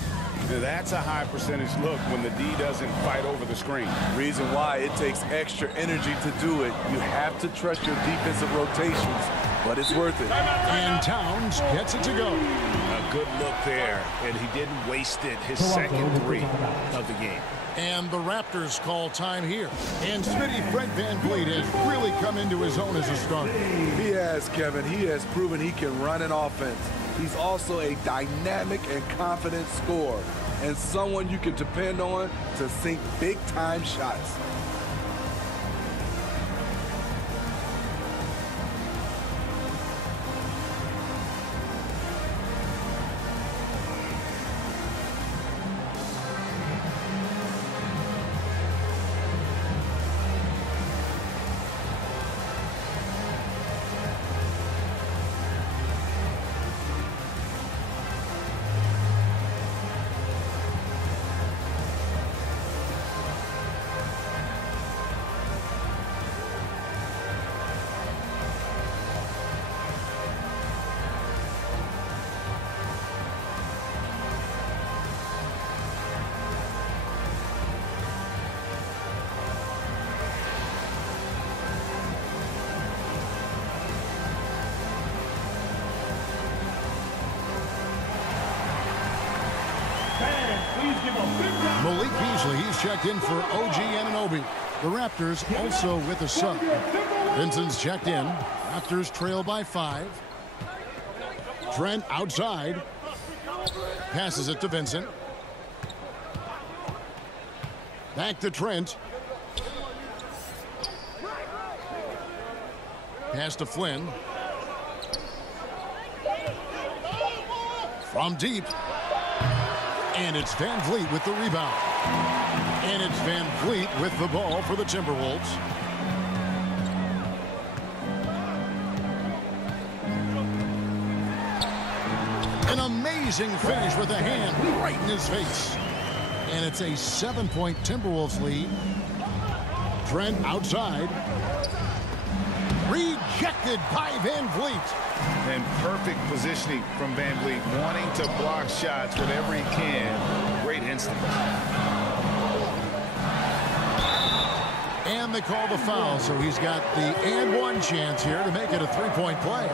That's a high percentage look when the D doesn't fight over the screen. Reason why it takes extra energy to do it. You have to trust your defensive rotations, but it's worth it. And Towns gets it to go. A good look there, and he didn't waste it. His second 3 of the game. And the Raptors call time here. And Smitty, Fred Van Vliet has really come into his own as a starter. He has, Kevin. He has proven he can run an offense. He's also a dynamic and confident scorer, and someone you can depend on to sink big-time shots. Malik Beasley, he's checked in for OG Anunoby. The Raptors also with a sub. Vincent's checked in. Raptors trail by 5. Trent outside. Passes it to Vincent. Back to Trent. Pass to Flynn. From deep. And it's Van Vliet with the rebound. And it's Van Vliet with the ball for the Timberwolves. An amazing finish with a hand right in his face. And it's a 7-point Timberwolves lead. Trent outside. Rejected by Van Vliet. And perfect positioning from Van Vliet, wanting to block shots whenever he can. Great instinct. And they call the foul, so he's got the and one chance here to make it a three-point play.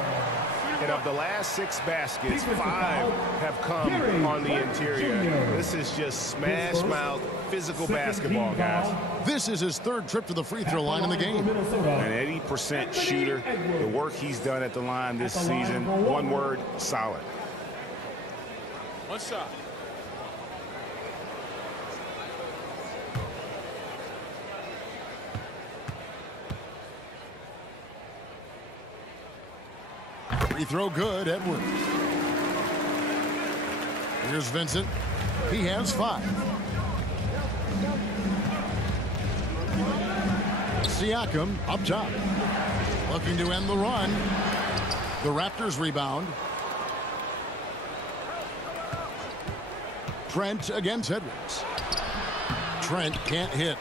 And of the last 6 baskets, 5 have come on the interior. This is just smash-mouth, physical basketball, guys. This is his 3rd trip to the free throw line in the game. An 80% shooter. The work he's done at the line this season, one word, solid. One shot. Free throw good, Edwards. Here's Vincent. He has 5. Siakam up top. Looking to end the run. The Raptors rebound. Trent against Edwards. Trent can't hit.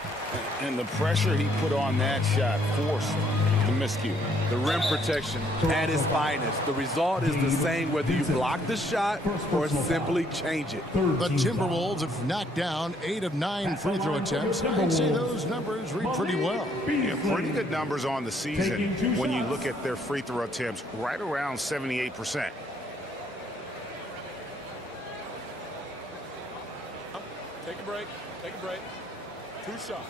And the pressure he put on that shot forced the miscue. The rim protection at its finest. The result is the same whether you block the shot or simply change it. The Timberwolves have knocked down 8 of 9 free throw attempts. I'd say those numbers read pretty well. Yeah, pretty good numbers on the season when you look at their free throw attempts, right around 78%. Take a break. Take a break. 2 shots.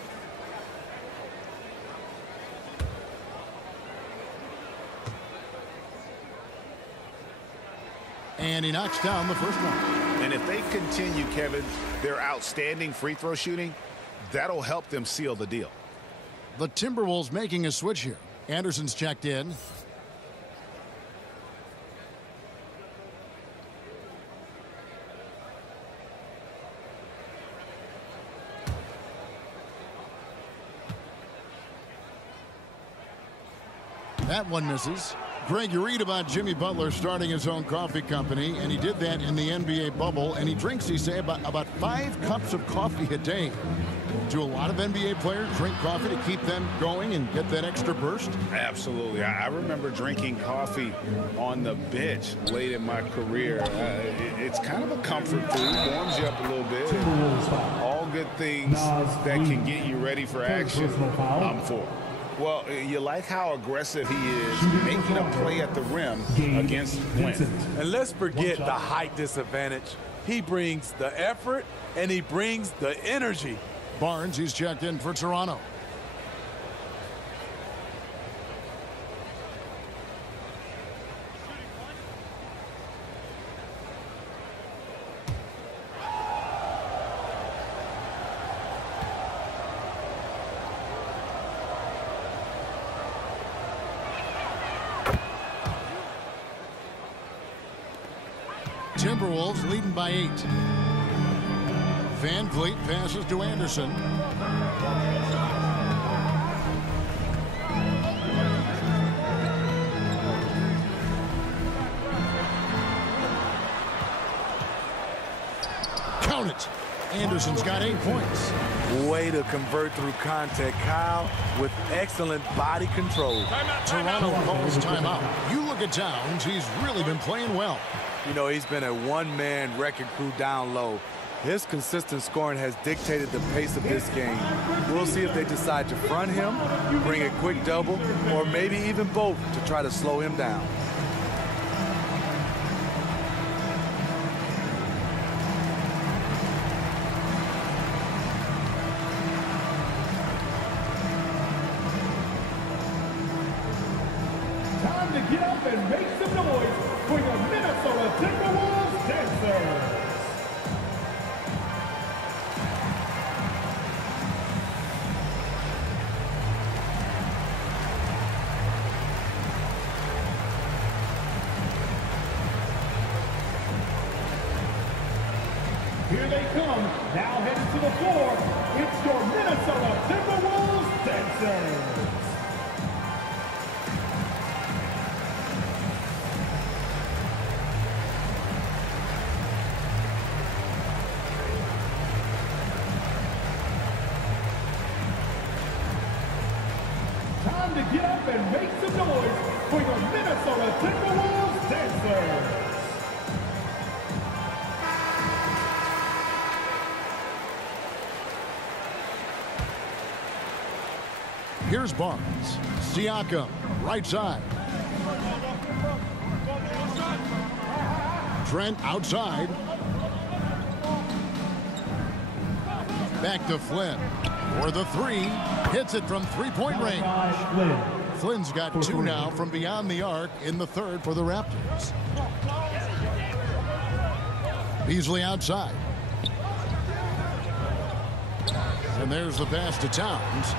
And he knocks down the first one. And if they continue, Kevin, their outstanding free throw shooting, that'll help them seal the deal. The Timberwolves making a switch here. Anderson's checked in. That one misses. Greg, you read about Jimmy Butler starting his own coffee company, and he did that in the NBA bubble, and he drinks, he say, about 5 cups of coffee a day. Do a lot of NBA players drink coffee to keep them going and get that extra burst? Absolutely. I remember drinking coffee on the bench late in my career. It's kind of a comfort food, warms you up a little bit. All good things that can get you ready for action, I'm for. Well, you like how aggressive he is, making a play at the rim against Wentz. And let's forget the height disadvantage. He brings the effort, and he brings the energy. Barnes, he's checked in for Toronto. Timberwolves leading by 8. Van Vliet passes to Anderson. Count it. Anderson's got 8 points. Way to convert through contact, Kyle, with excellent body control. Toronto calls timeout. You look at Towns, he's really been playing well. You know, he's been a one-man wrecking crew down low. His consistent scoring has dictated the pace of this game. We'll see if they decide to front him, bring a quick double, or maybe even both to try to slow him down. Time to get up and make some noise for your Minnesota Timberwolves dancers. Here they come. Now headed to the floor. It's your Minnesota Timberwolves dancers. Time to get up and make some noise for your Minnesota Timberwolves dancers. Here's Barnes. Siakam, right side. Trent outside. Back to Flynn. For the three. Hits it from three-point range. Flynn's got two now from beyond the arc in the third for the Raptors. Beasley outside. And there's the pass to Towns.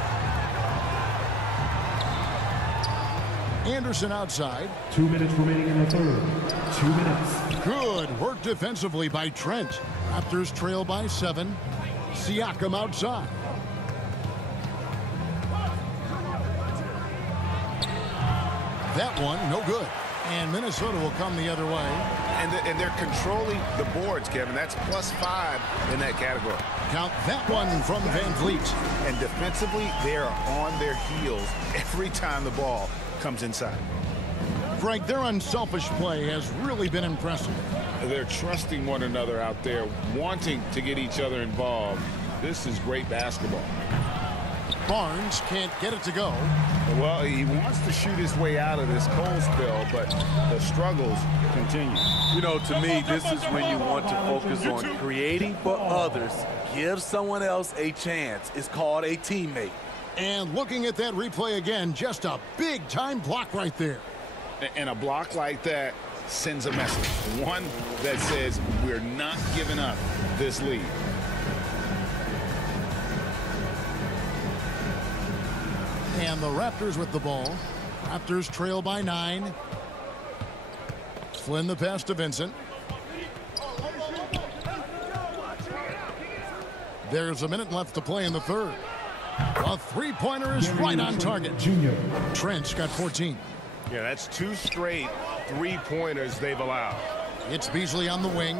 Anderson outside. 2 minutes remaining in the third. 2 minutes. Good work defensively by Trent. Raptors trail by 7. Siakam outside. That one, no good. And Minnesota will come the other way. And they're controlling the boards, Kevin. That's +5 in that category. Count that one from Van Vliet. And defensively, they are on their heels every time the ball comes inside. Frank, their unselfish play has really been impressive. They're trusting one another out there, wanting to get each other involved. This is great basketball. Barnes can't get it to go. Well, he wants to shoot his way out of this cold spell, but the struggles continue. You know, to me, this is when you want to focus on creating for others. Give someone else a chance. It's called a teammate. And looking at that replay again, just a big-time block right there. And a block like that sends a message. One that says we're not giving up this lead. And the Raptors with the ball. Raptors trail by 9. Flynn the pass to Vincent. There's a minute left to play in the third. A three-pointer is right on target. Trent's got 14. Yeah, that's 2 straight three-pointers they've allowed. It's Beasley on the wing.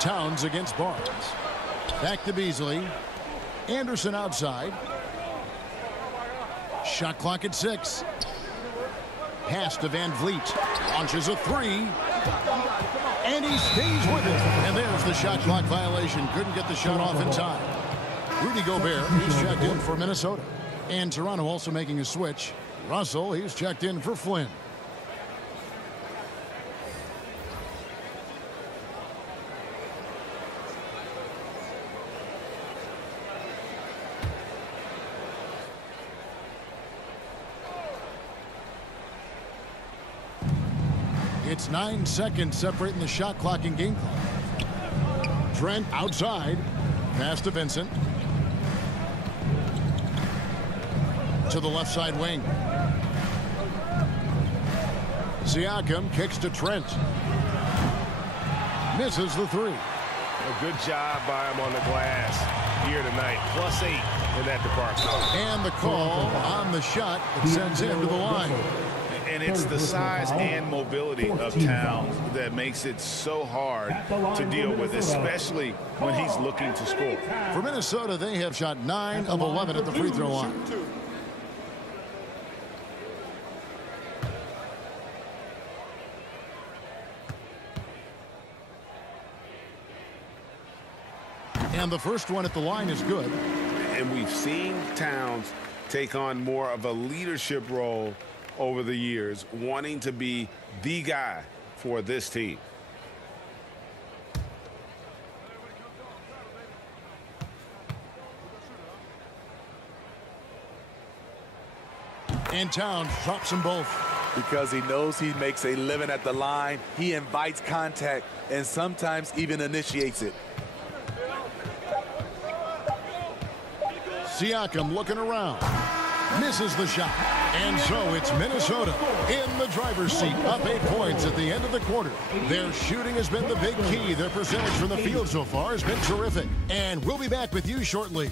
Towns against Barnes. Back to Beasley. Anderson outside. Shot clock at 6. Pass to Van Vliet. Launches a 3. And he stays with it. And there's the shot clock violation. Couldn't get the shot off in time. Rudy Gobert, he's checked in for Minnesota. And Toronto also making a switch. Russell, he's checked in for Flynn. It's 9 seconds separating the shot clock and game clock. Trent outside. Pass to Vincent. To the left side wing. Siakam kicks to Trent. Misses the 3. A good job by him on the glass here tonight. +8 in that department. And the call on the shot that sends him to the line. And it's the size and mobility of Towns that makes it so hard to deal with, especially when he's looking to score. For Minnesota, they have shot 9 of 11 at the free throw line. And the first one at the line is good. And we've seen Towns take on more of a leadership role over the years, wanting to be the guy for this team. And Towns drops them both. Because he knows he makes a living at the line, he invites contact and sometimes even initiates it. Siakam looking around. Misses the shot. And so it's Minnesota in the driver's seat, up 8 points at the end of the quarter. Their shooting has been the big key. Their percentage from the field so far has been terrific. And we'll be back with you shortly.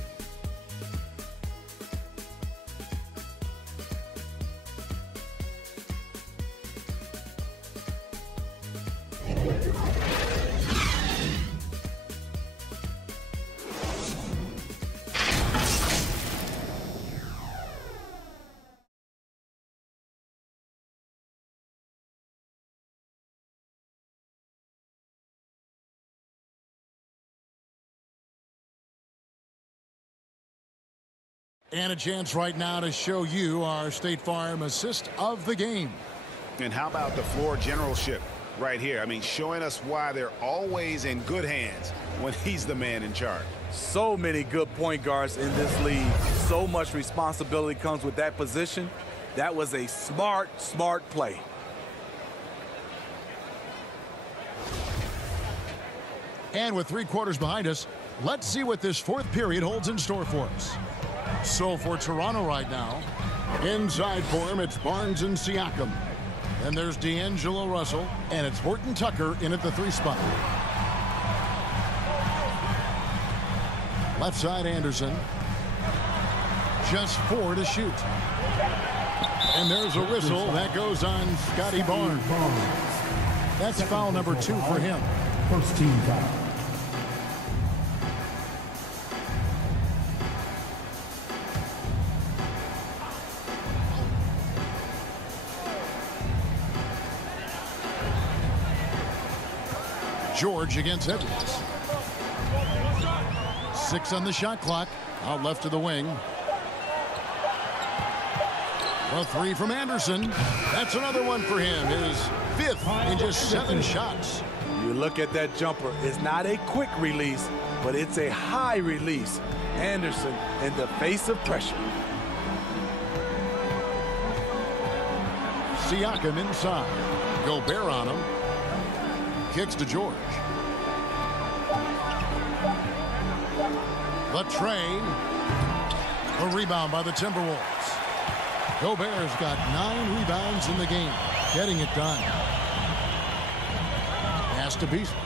And a chance right now to show you our State Farm assist of the game. And how about the floor generalship right here? I mean, showing us why they're always in good hands when he's the man in charge. So many good point guards in this league. So much responsibility comes with that position. That was a smart play. And with 3 quarters behind us, let's see what this 4th period holds in store for us. So for Toronto right now, inside for him, it's Barnes and Siakam. Then there's D'Angelo Russell, and it's Horton-Tucker in at the 3 spot. Left side, Anderson. Just 4 to shoot. And there's a whistle. That goes on Scotty Barnes. That's foul number 2 for him. First team foul. George against Edwards. 6 on the shot clock. Out left to the wing. A 3 from Anderson. That's another one for him. His 5th in just 7 shots. You look at that jumper. It's not a quick release, but it's a high release. Anderson in the face of pressure. Siakam inside. Gobert on him. Kicks to George. The trade. A rebound by the Timberwolves. Gobert's got 9 rebounds in the game. Getting it done. Pass to Beasley.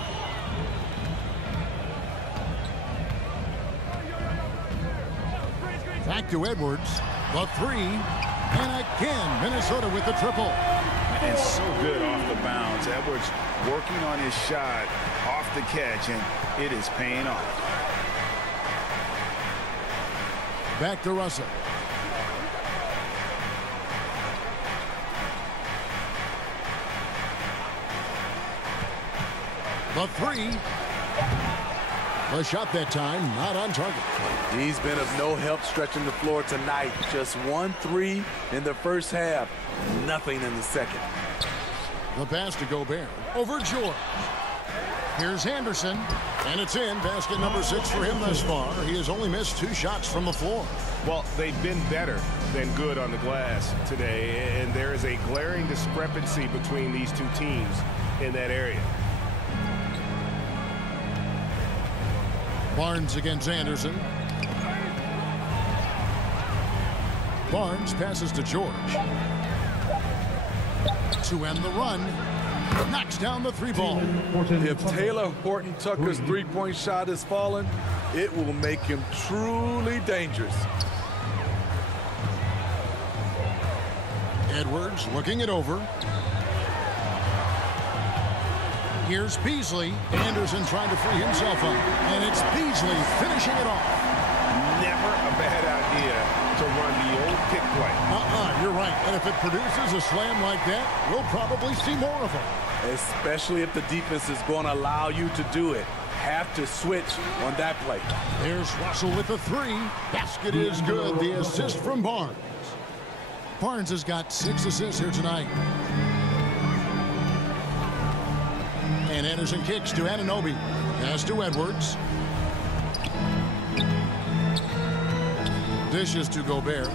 Back to Edwards. The 3. And again, Minnesota with the triple. And so good off the bounce. Edwards working on his shot off the catch, and it is paying off. Back to Russell. The 3. The shot that time, not on target. He's been of no help stretching the floor tonight. Just 1 3 in the first half. Nothing in the second. The pass to Gobert. Over George. Here's Anderson. And it's in. Basket number 6 for him thus far. He has only missed 2 shots from the floor. Well, they've been better than good on the glass today, and there is a glaring discrepancy between these 2 teams in that area. Barnes against Anderson. Barnes passes to George. To end the run. Knocks down the 3 ball. If Taylor Horton-Tucker's 3-point shot is falling, it will make him truly dangerous. Edwards looking it over. Here's Beasley. Anderson trying to free himself up. And it's Beasley finishing it off. Never a bad idea to run the old kick play. You're right. And if it produces a slam like that, we'll probably see more of them. Especially if the defense is going to allow you to do it. Have to switch on that play. There's Russell with the 3. Basket is good. The assist from Barnes. Barnes has got 6 assists here tonight. And Anderson kicks to Anunoby. Pass to Edwards. Dishes to Gobert.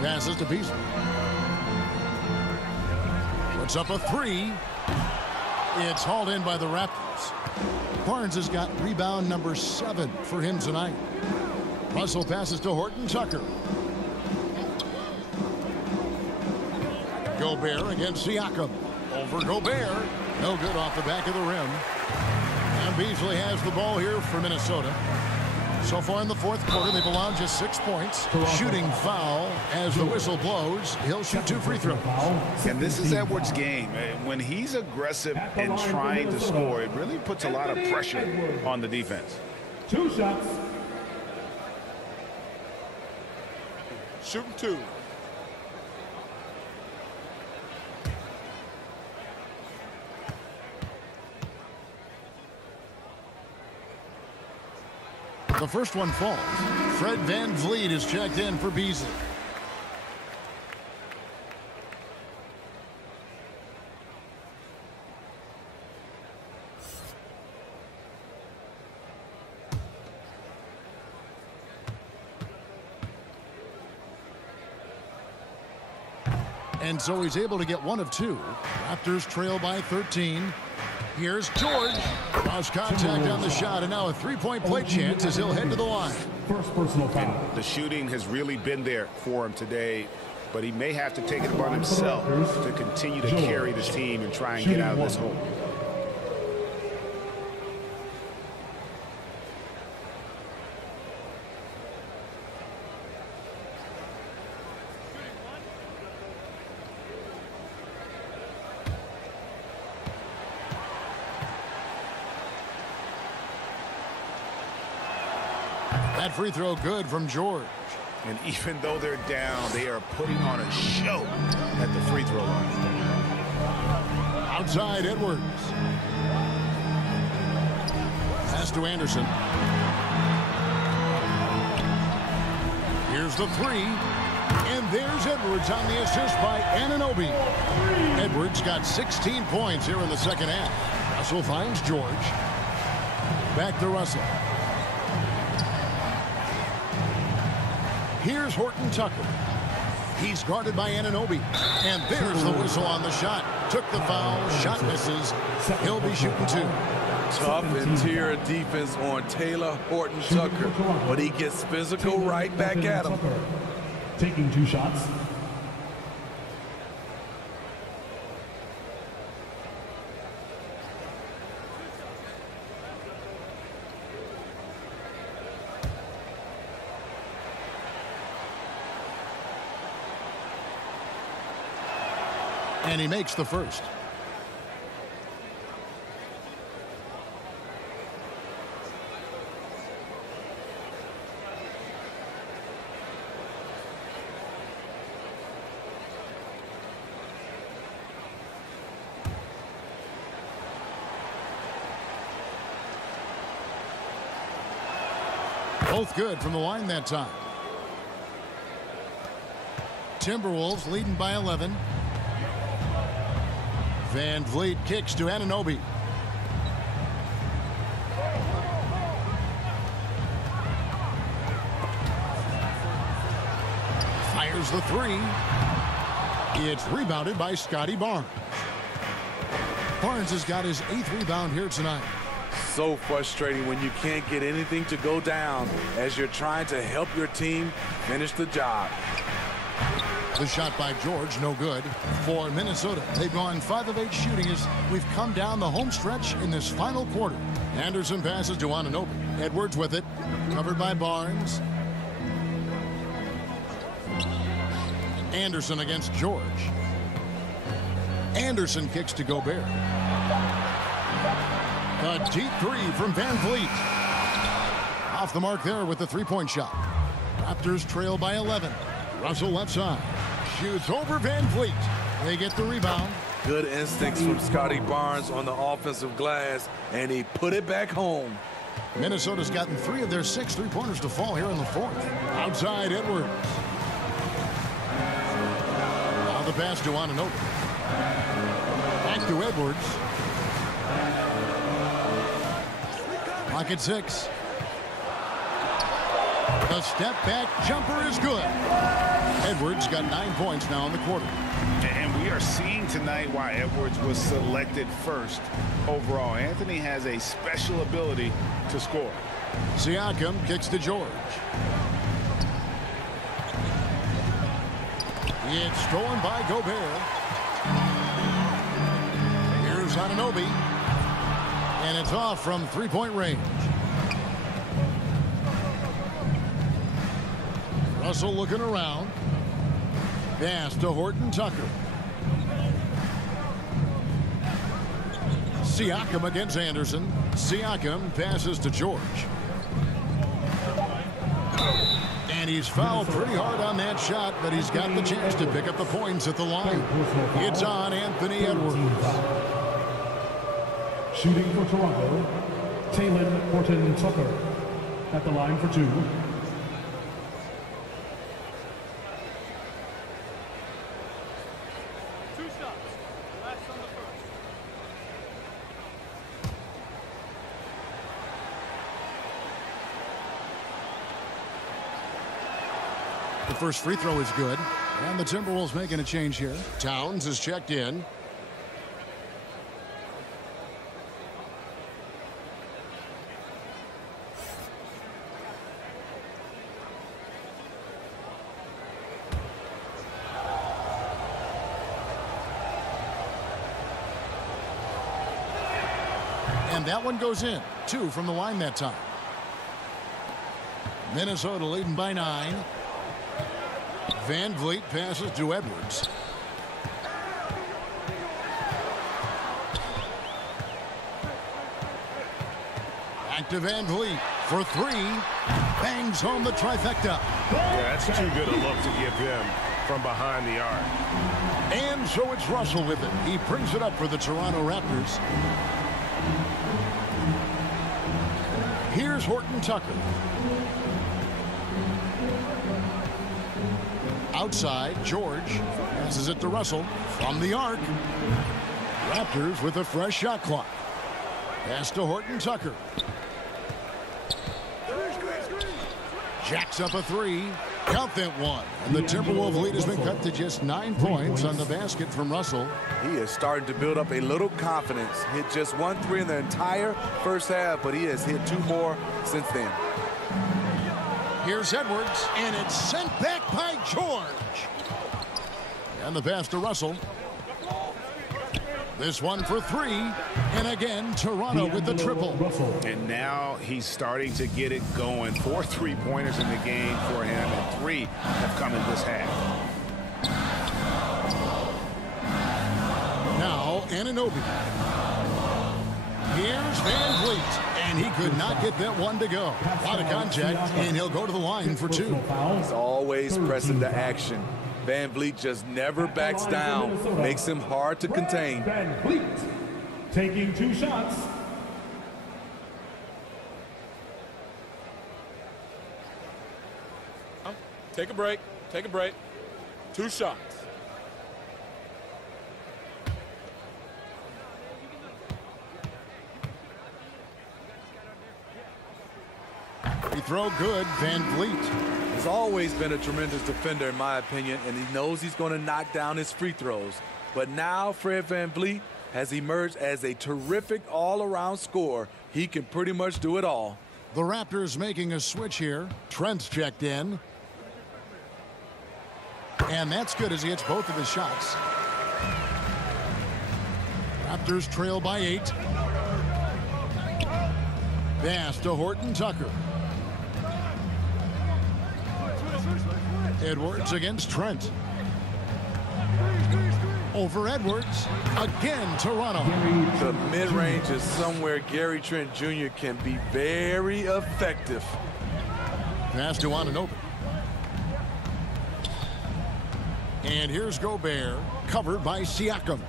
Passes to Beasley. Puts up a 3. It's hauled in by the Raptors. Barnes has got rebound number 7 for him tonight. Russell passes to Horton-Tucker. Gobert against Siakam. Over Gobert. No good off the back of the rim. And Beasley has the ball here for Minnesota. So far in the fourth quarter, they've allowed just 6 points. Shooting foul as the whistle blows. He'll shoot 2 free throws. And this is Edwards' game. When he's aggressive in trying to score, it really puts a lot of pressure on the defense. 2 shots. Shooting 2. The first one falls. Fred VanVleet is checked in for Beasley. And so he's able to get 1 of 2. Raptors trail by 13. Here's George. Cross contact on the shot, and now a 3-point play chance as he'll head to the line. First personal foul. And the shooting has really been there for him today, but he may have to take it upon himself to continue to carry this team and try and get out of this hole. That free throw good from George. And even though they're down, they are putting on a show at the free throw line. Outside Edwards. Pass to Anderson. Here's the 3. And there's Edwards on the assist by Anunoby. Edwards got 16 points here in the second half. Russell finds George. Back to Russell. Here's Horton-Tucker. He's guarded by Anunoby. And there's the whistle on the shot. Took the foul. Shot misses. He'll be shooting 2. Tough interior defense on Taylor Horton-Tucker, but he gets physical right back at him. Taking 2 shots. And he makes the first. Both good from the line that time. Timberwolves leading by 11. VanVleet kicks to Anunoby. Fires the 3. It's rebounded by Scotty Barnes. Barnes has got his 8th rebound here tonight. So frustrating when you can't get anything to go down as you're trying to help your team finish the job. The shot by George, no good. For Minnesota, they've gone 5 of 8 shooting as we've come down the home stretch in this final quarter. Anderson passes to Anunoby. Edwards with it. Covered by Barnes. Anderson against George. Anderson kicks to Gobert. A deep 3 from VanVleet. Off the mark there with the 3-point shot. Raptors trail by 11. Russell left side. Shoots over VanVleet. They get the rebound. Good instincts from Scotty Barnes on the offensive glass, and he put it back home. Minnesota's gotten 3 of their 6 3-pointers to fall here in the 4th. Outside Edwards. Now the pass to Anunoby. Back to Edwards. Clock at 6. The step back jumper is good. Edwards got 9 points now in the quarter. And we are seeing tonight why Edwards was selected first overall. Anthony has a special ability to score. Siakam kicks to George. It's stolen by Gobert. Anunoby. And it's off from three-point range. Russell looking around. Pass to Horton-Tucker. Siakam against Anderson. Siakam passes to George. And he's fouled pretty hard on that shot, but he's got the chance to pick up the points at the line. It's on Anthony Edwards. Shooting for Toronto, Horton-Tucker at the line for 2. The first free throw is good. And the Timberwolves making a change here. Towns is checked in. And that one goes in. 2 from the line that time. Minnesota leading by 9. Van Vliet passes to Edwards. Back to Van Vliet for 3. Bangs home the trifecta. Yeah, that's too good a look to give him from behind the arc. And so it's Russell with it. He brings it up for the Toronto Raptors. Here's Horton-Tucker. Outside, George passes it to Russell from the arc. Raptors with a fresh shot clock. Pass to Horton-Tucker. Jacks up a 3. Count that one. And the Timberwolves lead has been cut to just 9 points on the basket from Russell. He is starting to build up a little confidence. Hit just 1 3 in the entire first half, but he has hit 2 more since then. Here's Edwards, and it's sent back by George. And the pass to Russell. This one for 3. And again, Toronto with the triple. And now he's starting to get it going. 4 3-pointers in the game for him, and 3 have come in this half. Now, Anunoby. Here's Van Vliet. And he could not get that one to go. A lot of contact, and he'll go to the line for 2. He's always pressing the action. Van Vliet just never backs down. Makes him hard to contain. Van Vliet taking 2 shots. Take a break. Take a break. 2 shots. Free throw good, Van Vliet. He's always been a tremendous defender, in my opinion, and he knows he's going to knock down his free throws. But now Fred Van Vliet has emerged as a terrific all-around scorer. He can pretty much do it all. The Raptors making a switch here. Trent's checked in. And that's good as he hits both of his shots. Raptors trail by 8. Pass to Horton-Tucker. Edwards against Trent. Over Edwards. Again, Toronto. The mid-range is somewhere Gary Trent Jr. can be very effective. Pass to Anunoby. And here's Gobert, covered by Siakam.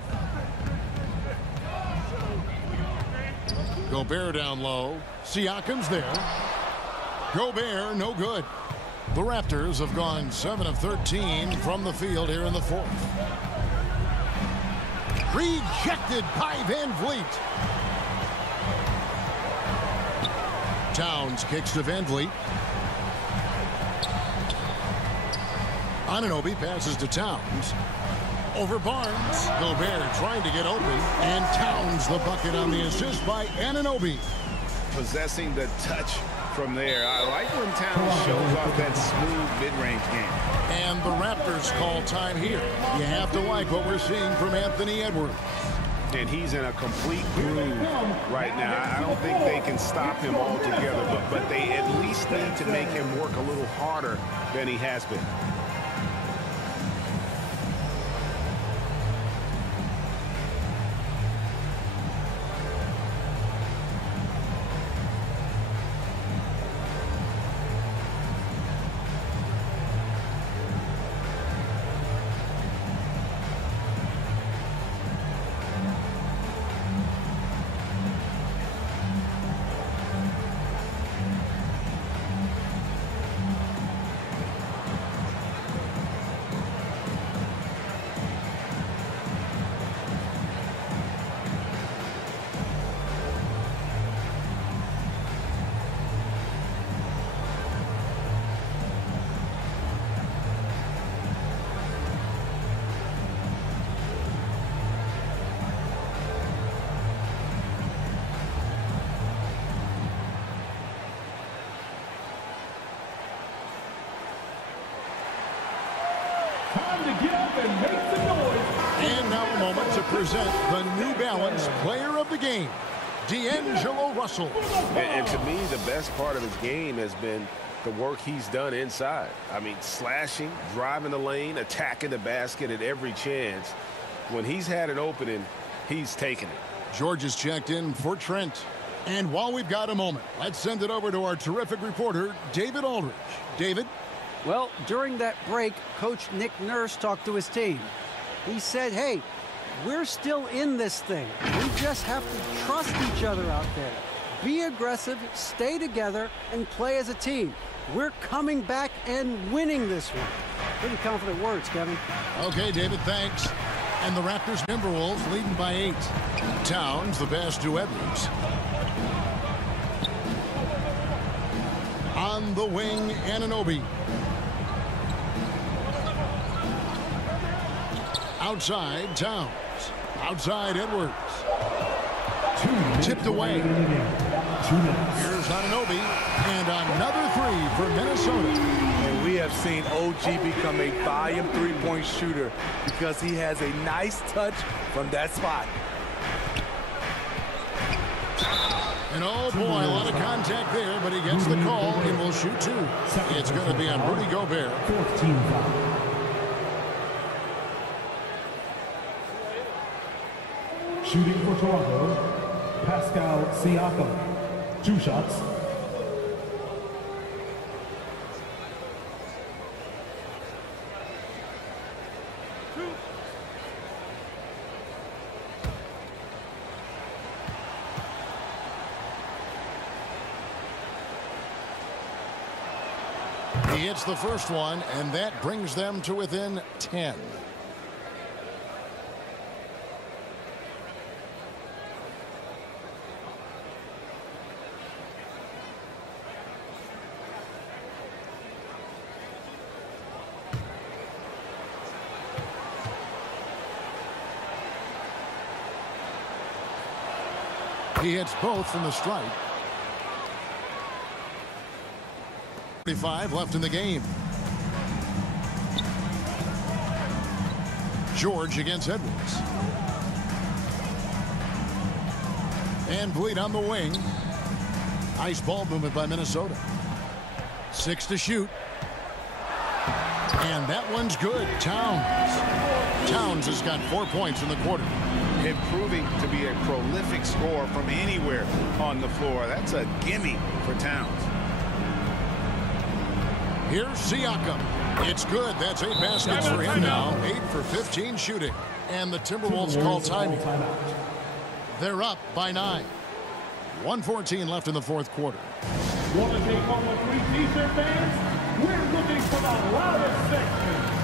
Gobert down low. Siakam's there. Gobert, no good. The Raptors have gone 7 of 13 from the field here in the 4th. Rejected by Van Vliet. Towns kicks to Van Vliet. Anunoby passes to Towns. Over Barnes. Gobert trying to get open. And Towns the bucket on the assist by Anunoby. Possessing the touch from there. I like when Towns shows off that smooth mid-range game. And the Raptors call time here. You have to like what we're seeing from Anthony Edwards. and he's in a complete groove right now. I don't think they can stop him altogether, but they at least need to make him work a little harder than he has been. Time to get up and make some noise. And now a moment to present the New Balance Player of the Game, D'Angelo Russell. And to me, the best part of his game has been the work he's done inside. I mean, slashing, driving the lane, attacking the basket at every chance. When he's had an opening, he's taken it. George is checked in for Trent. And while we've got a moment, let's send it over to our terrific reporter, David Aldridge. David? Well, during that break, Coach Nick Nurse talked to his team. He said, hey, we're still in this thing. We just have to trust each other out there. Be aggressive, stay together, and play as a team. We're coming back and winning this one. Pretty confident words, Kevin. Okay, David, thanks. And the Raptors Timberwolves leading by 8. Towns, the pass to Edwards. On the wing, Anunoby. Outside, Towns. Outside, Edwards. Tipped away. Here's Anunoby. And another three for Minnesota. And we have seen OG become a volume three-point shooter because he has a nice touch from that spot. And oh boy, a lot of contact there, but he gets the call and will shoot 2. It's going to be on Rudy Gobert. 14 foul. Shooting for Toronto, Pascal Siakam. 2 shots. He hits the first one, and that brings them to within 10. He hits both from the stripe. 45 left in the game. George against Edwards. And Bleed on the wing. Nice ball movement by Minnesota. 6 to shoot. And that one's good. Towns has got 4 points in the quarter. Improving to be a prolific scorer from anywhere on the floor. That's a gimme for Towns. Here's Siakam. It's good. That's 8 baskets for him now. 8 for 15 shooting. And the Timberwolves call timeout. They're up by 9. 1:14 left in the fourth quarter. Want to take home a free t-shirt, fans? We're looking for the loudest section.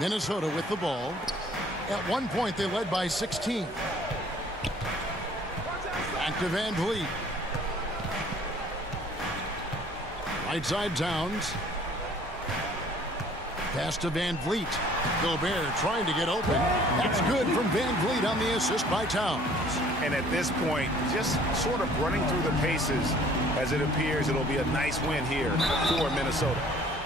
Minnesota with the ball. At one point, they led by 16. Back to Van Vliet. Right side Towns. Pass to Van Vliet. Gobert trying to get open. That's good from Van Vliet on the assist by Towns. And at this point, just sort of running through the paces as it appears it'll be a nice win here for Minnesota.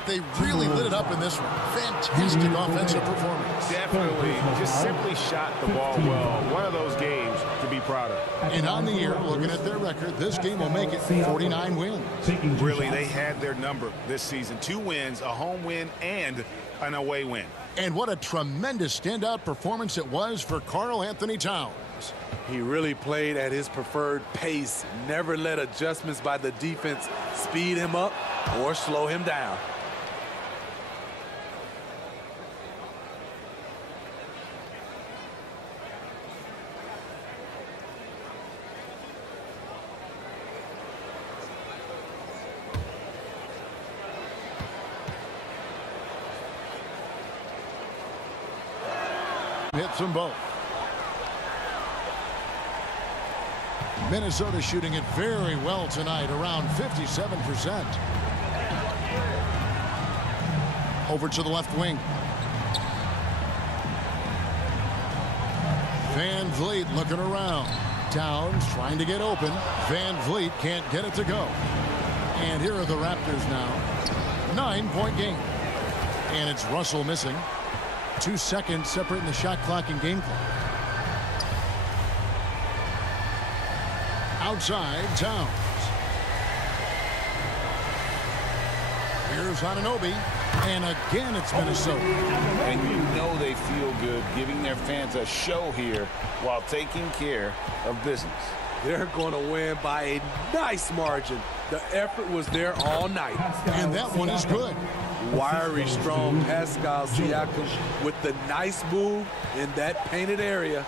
They really lit it up in this one. Fantastic offensive performance. Definitely. Just simply shot the ball well. One of those games to be proud of. And on the year, looking at their record, this game will make it 49 wins. Really, they had their number this season. 2 wins, a home win, and an away win. And what a tremendous standout performance it was for Karl-Anthony Towns. He really played at his preferred pace. Never let adjustments by the defense speed him up or slow him down. Hits them both. Minnesota shooting it very well tonight, around 57%. Over to the left wing. Van Vliet looking around. Towns trying to get open. Van Vliet can't get it to go. And here are the Raptors now. 9-point game. And it's Russell missing. 2 seconds separating the shot clock and game clock. Outside, Towns. Here's Anunoby. And again, it's Minnesota. And you know they feel good giving their fans a show here while taking care of business. They're going to win by a nice margin. The effort was there all night. And that one is good. Wiry, strong Pascal Siakam with the nice move in that painted area.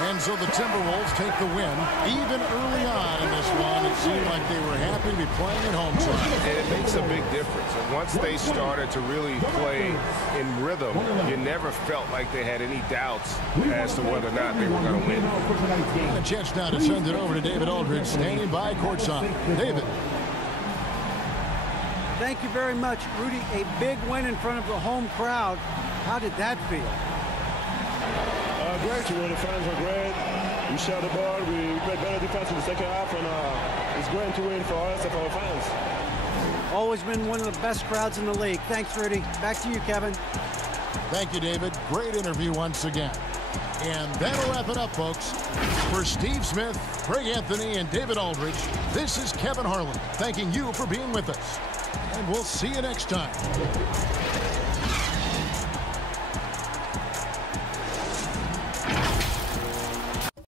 And so the Timberwolves take the win. Even early on in this one, it seemed like they were happy to be playing at home tonight. And it makes a big difference. And once they started to really play in rhythm, you never felt like they had any doubts as to whether or not they were going to win. And a chance now to send it over to David Aldridge, standing by courtside. David. Thank you very much, Rudy. A big win in front of the home crowd. How did that feel? Great. The fans were great. We shot the ball. We played better defense in the second half, and it's great to win for us and for our fans. Always been one of the best crowds in the league. Thanks, Rudy. Back to you, Kevin. Thank you, David. Great interview once again. And that'll wrap it up, folks. For Steve Smith, Craig Anthony, and David Aldridge, this is Kevin Harlan thanking you for being with us. And we'll see you next time.